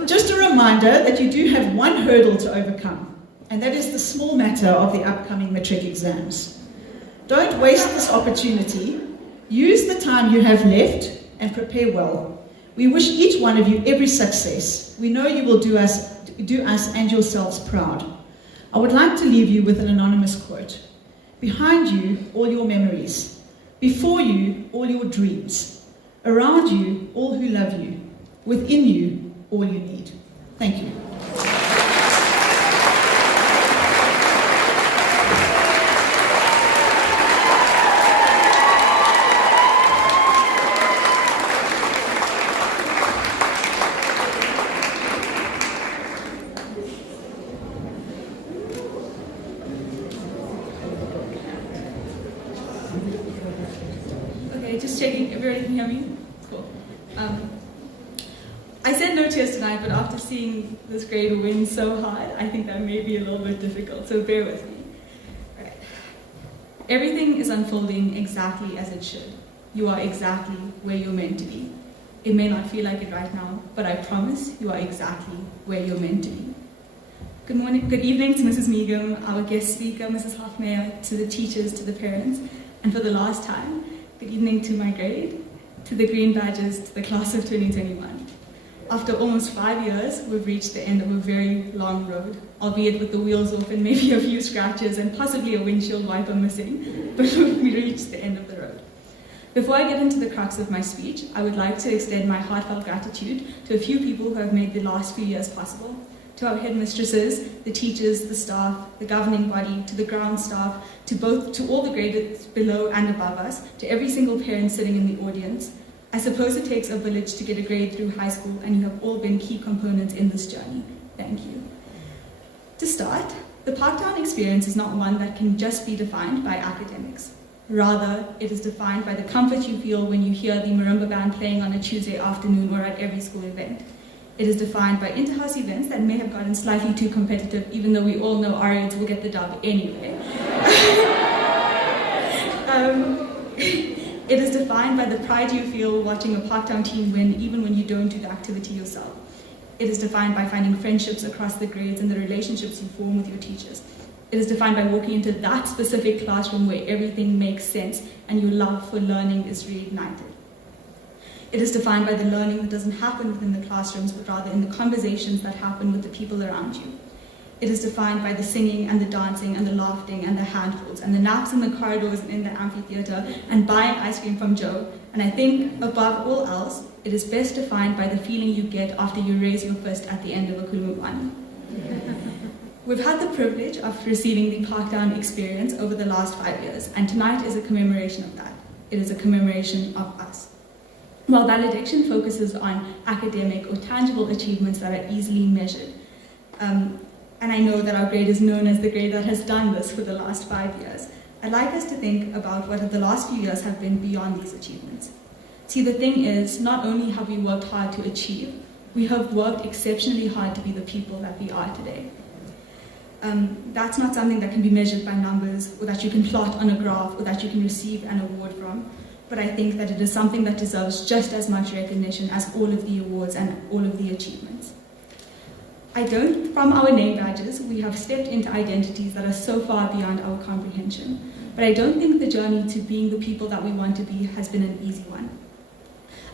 Just a reminder that you do have one hurdle to overcome, and that is the small matter of the upcoming Matric exams. Don't waste this opportunity. Use the time you have left and prepare well. We wish each one of you every success. We know you will do us and yourselves proud. I would like to leave you with an anonymous quote. Behind you, all your memories. Before you, all your dreams. Around you, all who love you. Within you, all you need. Thank you. can hear me? Cool. I said no tears tonight, but after seeing this grade win so hard, I think that may be a little bit difficult, so bear with me. All right. Everything is unfolding exactly as it should. You are exactly where you're meant to be. It may not feel like it right now, but I promise you are exactly where you're meant to be. Good morning, good evening to Mrs. Meagam, our guest speaker, Mrs. Hofmeyer, to the teachers, to the parents, and for the last time, good evening to my grade, to the green badges, to the class of 2021. After almost 5 years, we've reached the end of a very long road, albeit with the wheels off and maybe a few scratches and possibly a windshield wiper missing, but we reached the end of the road. Before I get into the crux of my speech, I would like to extend my heartfelt gratitude to a few people who have made the last few years possible. To our headmistresses, the teachers, the staff, the governing body, to the ground staff, to all the graders below and above us, to every single parent sitting in the audience. I suppose it takes a village to get a grade through high school, and you have all been key components in this journey. Thank you. To start, the Parktown experience is not one that can just be defined by academics. Rather, it is defined by the comfort you feel when you hear the marimba band playing on a Tuesday afternoon or at every school event. It is defined by inter-house events that may have gotten slightly too competitive, even though we all know Arians will get the dub anyway. It is defined by the pride you feel watching a Parktown team win, even when you don't do the activity yourself. It is defined by finding friendships across the grades and the relationships you form with your teachers. It is defined by walking into that specific classroom where everything makes sense and your love for learning is reignited. It is defined by the learning that doesn't happen within the classrooms, but rather in the conversations that happen with the people around you. It is defined by the singing and the dancing and the laughing and the handfuls and the naps in the corridors and in the amphitheater and buying ice cream from Joe. And I think above all else, it is best defined by the feeling you get after you raise your fist at the end of a kulumukwane. We've had the privilege of receiving the Parktown experience over the last 5 years, and tonight is a commemoration of that. It is a commemoration of us. While Valediction focuses on academic or tangible achievements that are easily measured, and I know that our grade is known as the grade that has done this for the last 5 years, I'd like us to think about what the last few years have been beyond these achievements. See, the thing is, not only have we worked hard to achieve, we have worked exceptionally hard to be the people that we are today. That's not something that can be measured by numbers, or that you can plot on a graph, or that you can receive an award from, but I think that it is something that deserves just as much recognition as all of the awards and all of the achievements. From our name badges, we have stepped into identities that are so far beyond our comprehension, but I don't think the journey to being the people that we want to be has been an easy one.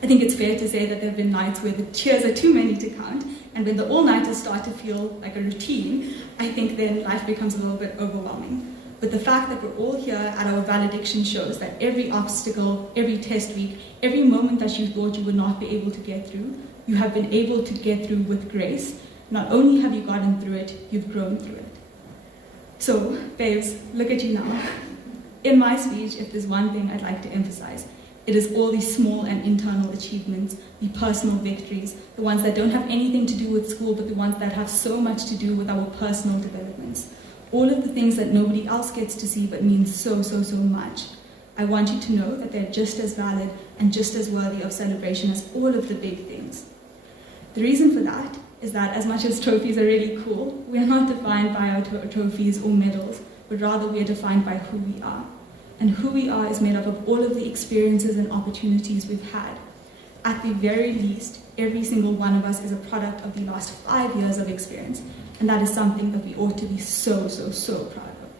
I think it's fair to say that there have been nights where the cheers are too many to count, and when the all-nighters start to feel like a routine, I think then life becomes a little bit overwhelming. But the fact that we're all here at our Valediction shows that every obstacle, every test week, every moment that you thought you would not be able to get through, you have been able to get through with grace. Not only have you gotten through it, you've grown through it. So, babes, look at you now. In my speech, if there's one thing I'd like to emphasize, it is all these small and internal achievements, the personal victories, the ones that don't have anything to do with school, but the ones that have so much to do with our personal developments. All of the things that nobody else gets to see but mean so, so, so much. I want you to know that they're just as valid and just as worthy of celebration as all of the big things. The reason for that is that as much as trophies are really cool, we are not defined by our trophies or medals, but rather we are defined by who we are. And who we are is made up of all of the experiences and opportunities we've had. At the very least, every single one of us is a product of the last 5 years of experience, and that is something that we ought to be so, so, so proud of.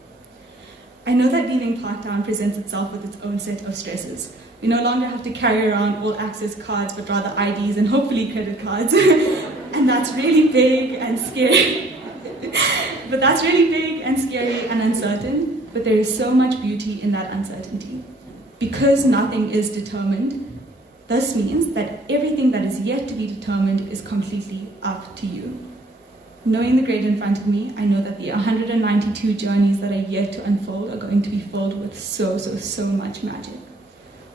I know that leaving Parktown presents itself with its own set of stresses. We no longer have to carry around all access cards, but rather IDs and hopefully credit cards. And that's really big and scary. But that's really big and scary and uncertain, but there is so much beauty in that uncertainty. Because nothing is determined, this means that everything that is yet to be determined is completely up to you. Knowing the grade in front of me, I know that the 192 journeys that are yet to unfold are going to be filled with so, so, so much magic.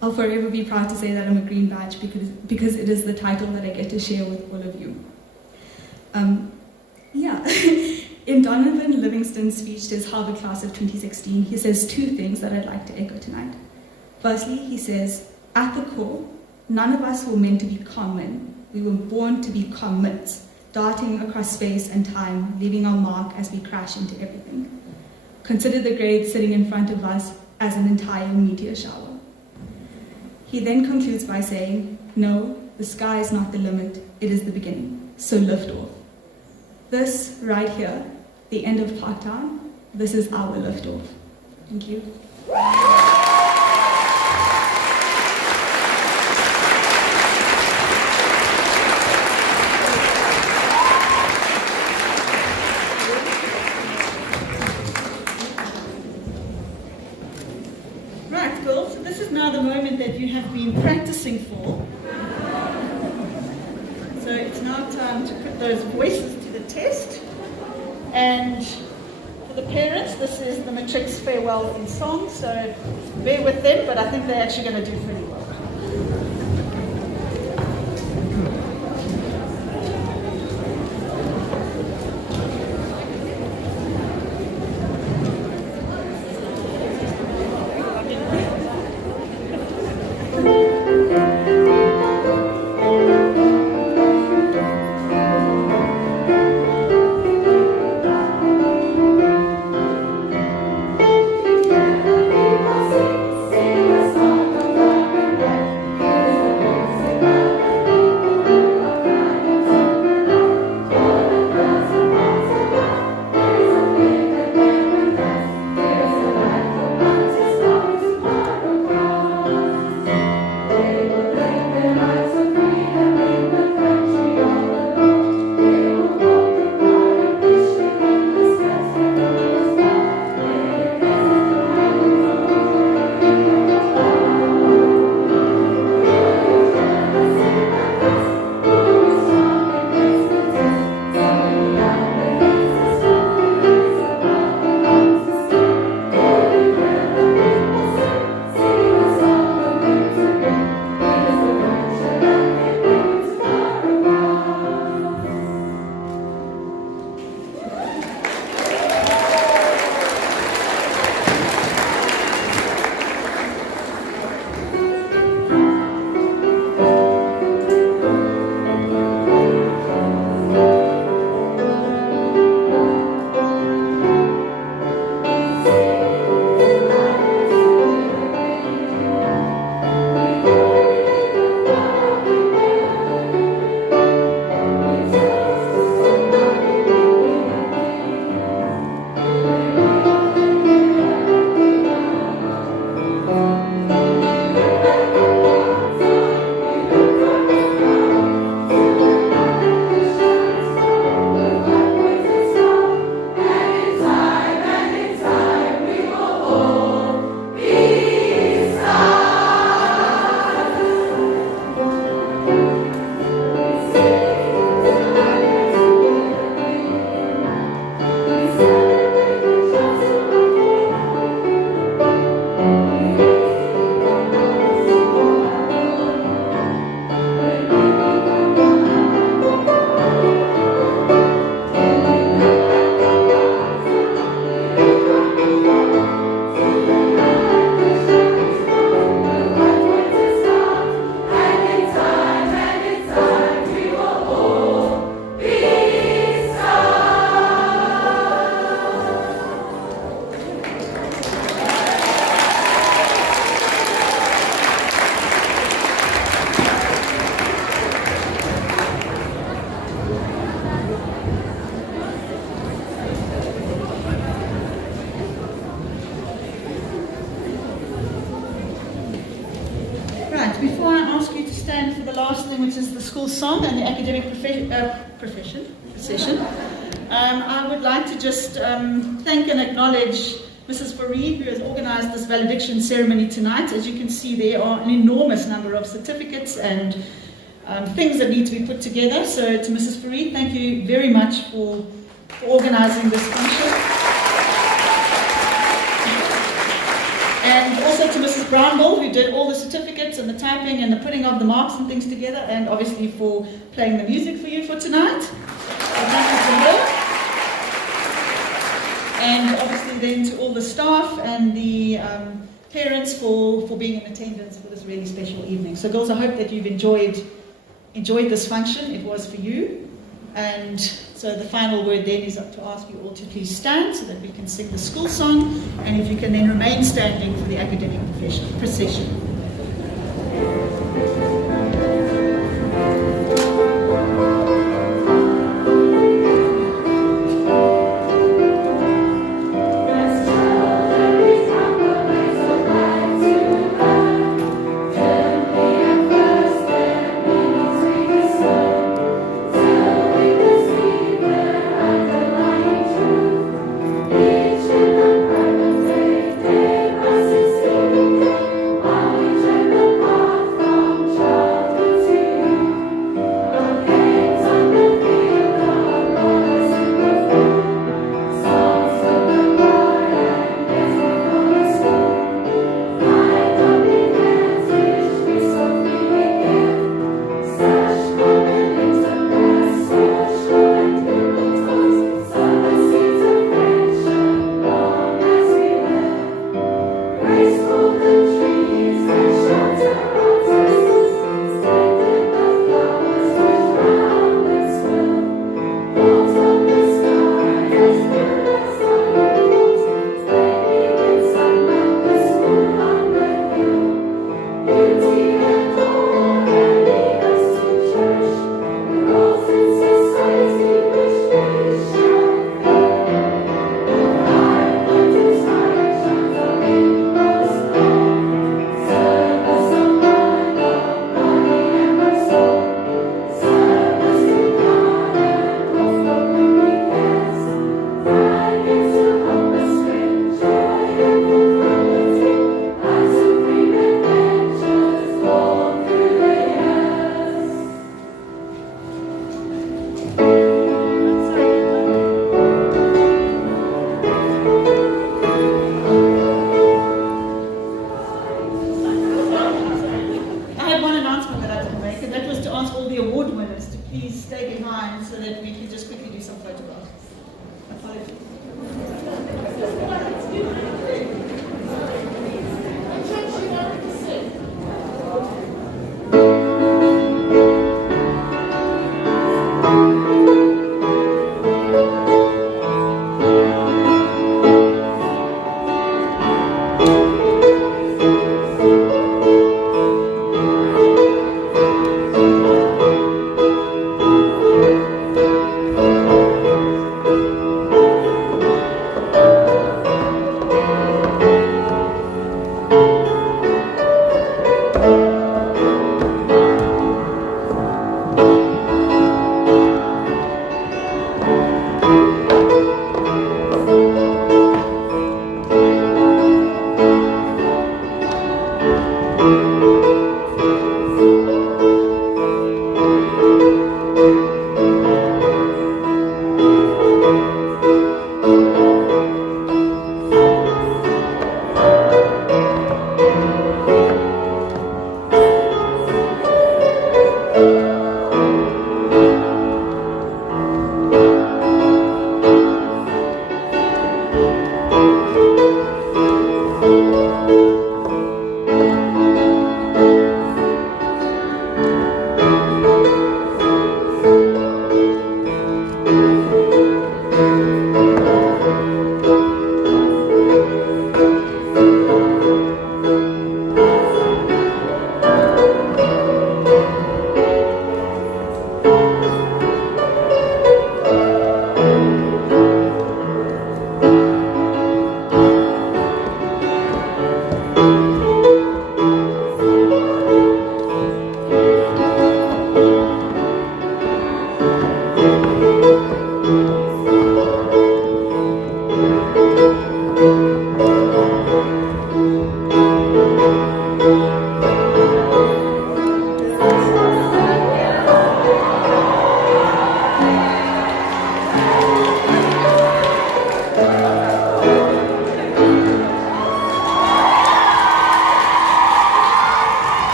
I'll forever be proud to say that I'm a green badge because it is the title that I get to share with all of you. In Donovan Livingston's speech to his Harvard class of 2016, he says 2 things that I'd like to echo tonight. Firstly, he says, at the core, None of us were meant to be common. We were born to be comets, darting across space and time, leaving our mark as we crash into everything. Consider the grade sitting in front of us as an entire meteor shower. He then concludes by saying, no, the sky is not the limit, it is the beginning. So lift off. This right here, the end of Parktown, this is our lift off. Thank you. Right, girls, so this is now the moment that you have been practicing for. So it's now time to put those voices to the test. And for the parents, this is the Matric's farewell in song, so bear with them, but I think they're actually going to do pretty well. last thing, which is the school song and the academic procession. I would like to just thank and acknowledge Mrs. Fareed, who has organized this valediction ceremony tonight. As you can see, there are an enormous number of certificates and things that need to be put together. So to Mrs. Fareed, thank you very much for organizing this function. And also to Mrs. Brownbull, who did all the certificates and the typing and the putting of the marks and things together, and obviously for playing the music for you for tonight. So thank you to her. And obviously then to all the staff and the parents for being in attendance for this really special evening. So girls, I hope that you've enjoyed this function. It was for you. And so the final word then is to ask you all to please stand so that we can sing the school song, and if you can then remain standing for the academic procession.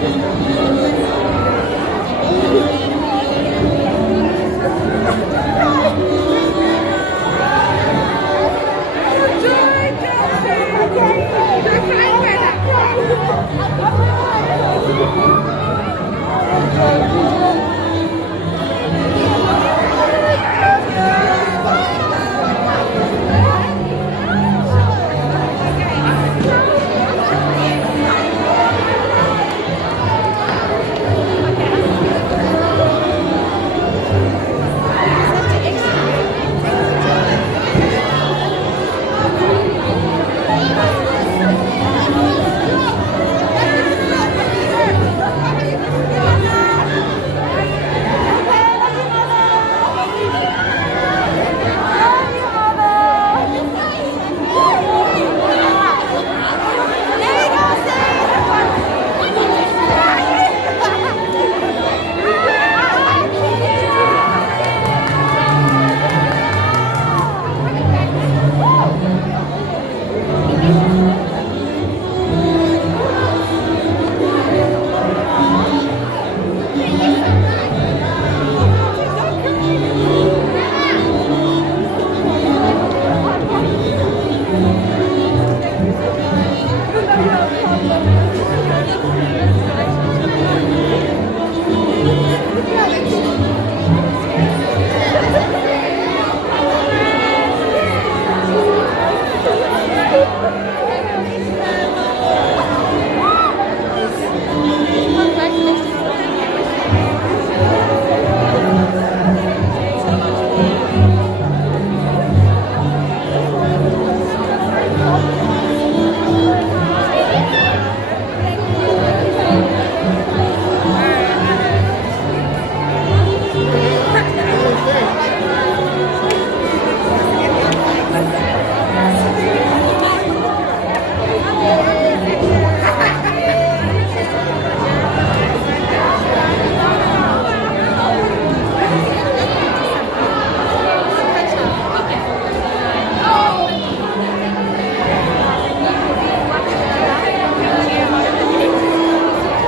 Thank you.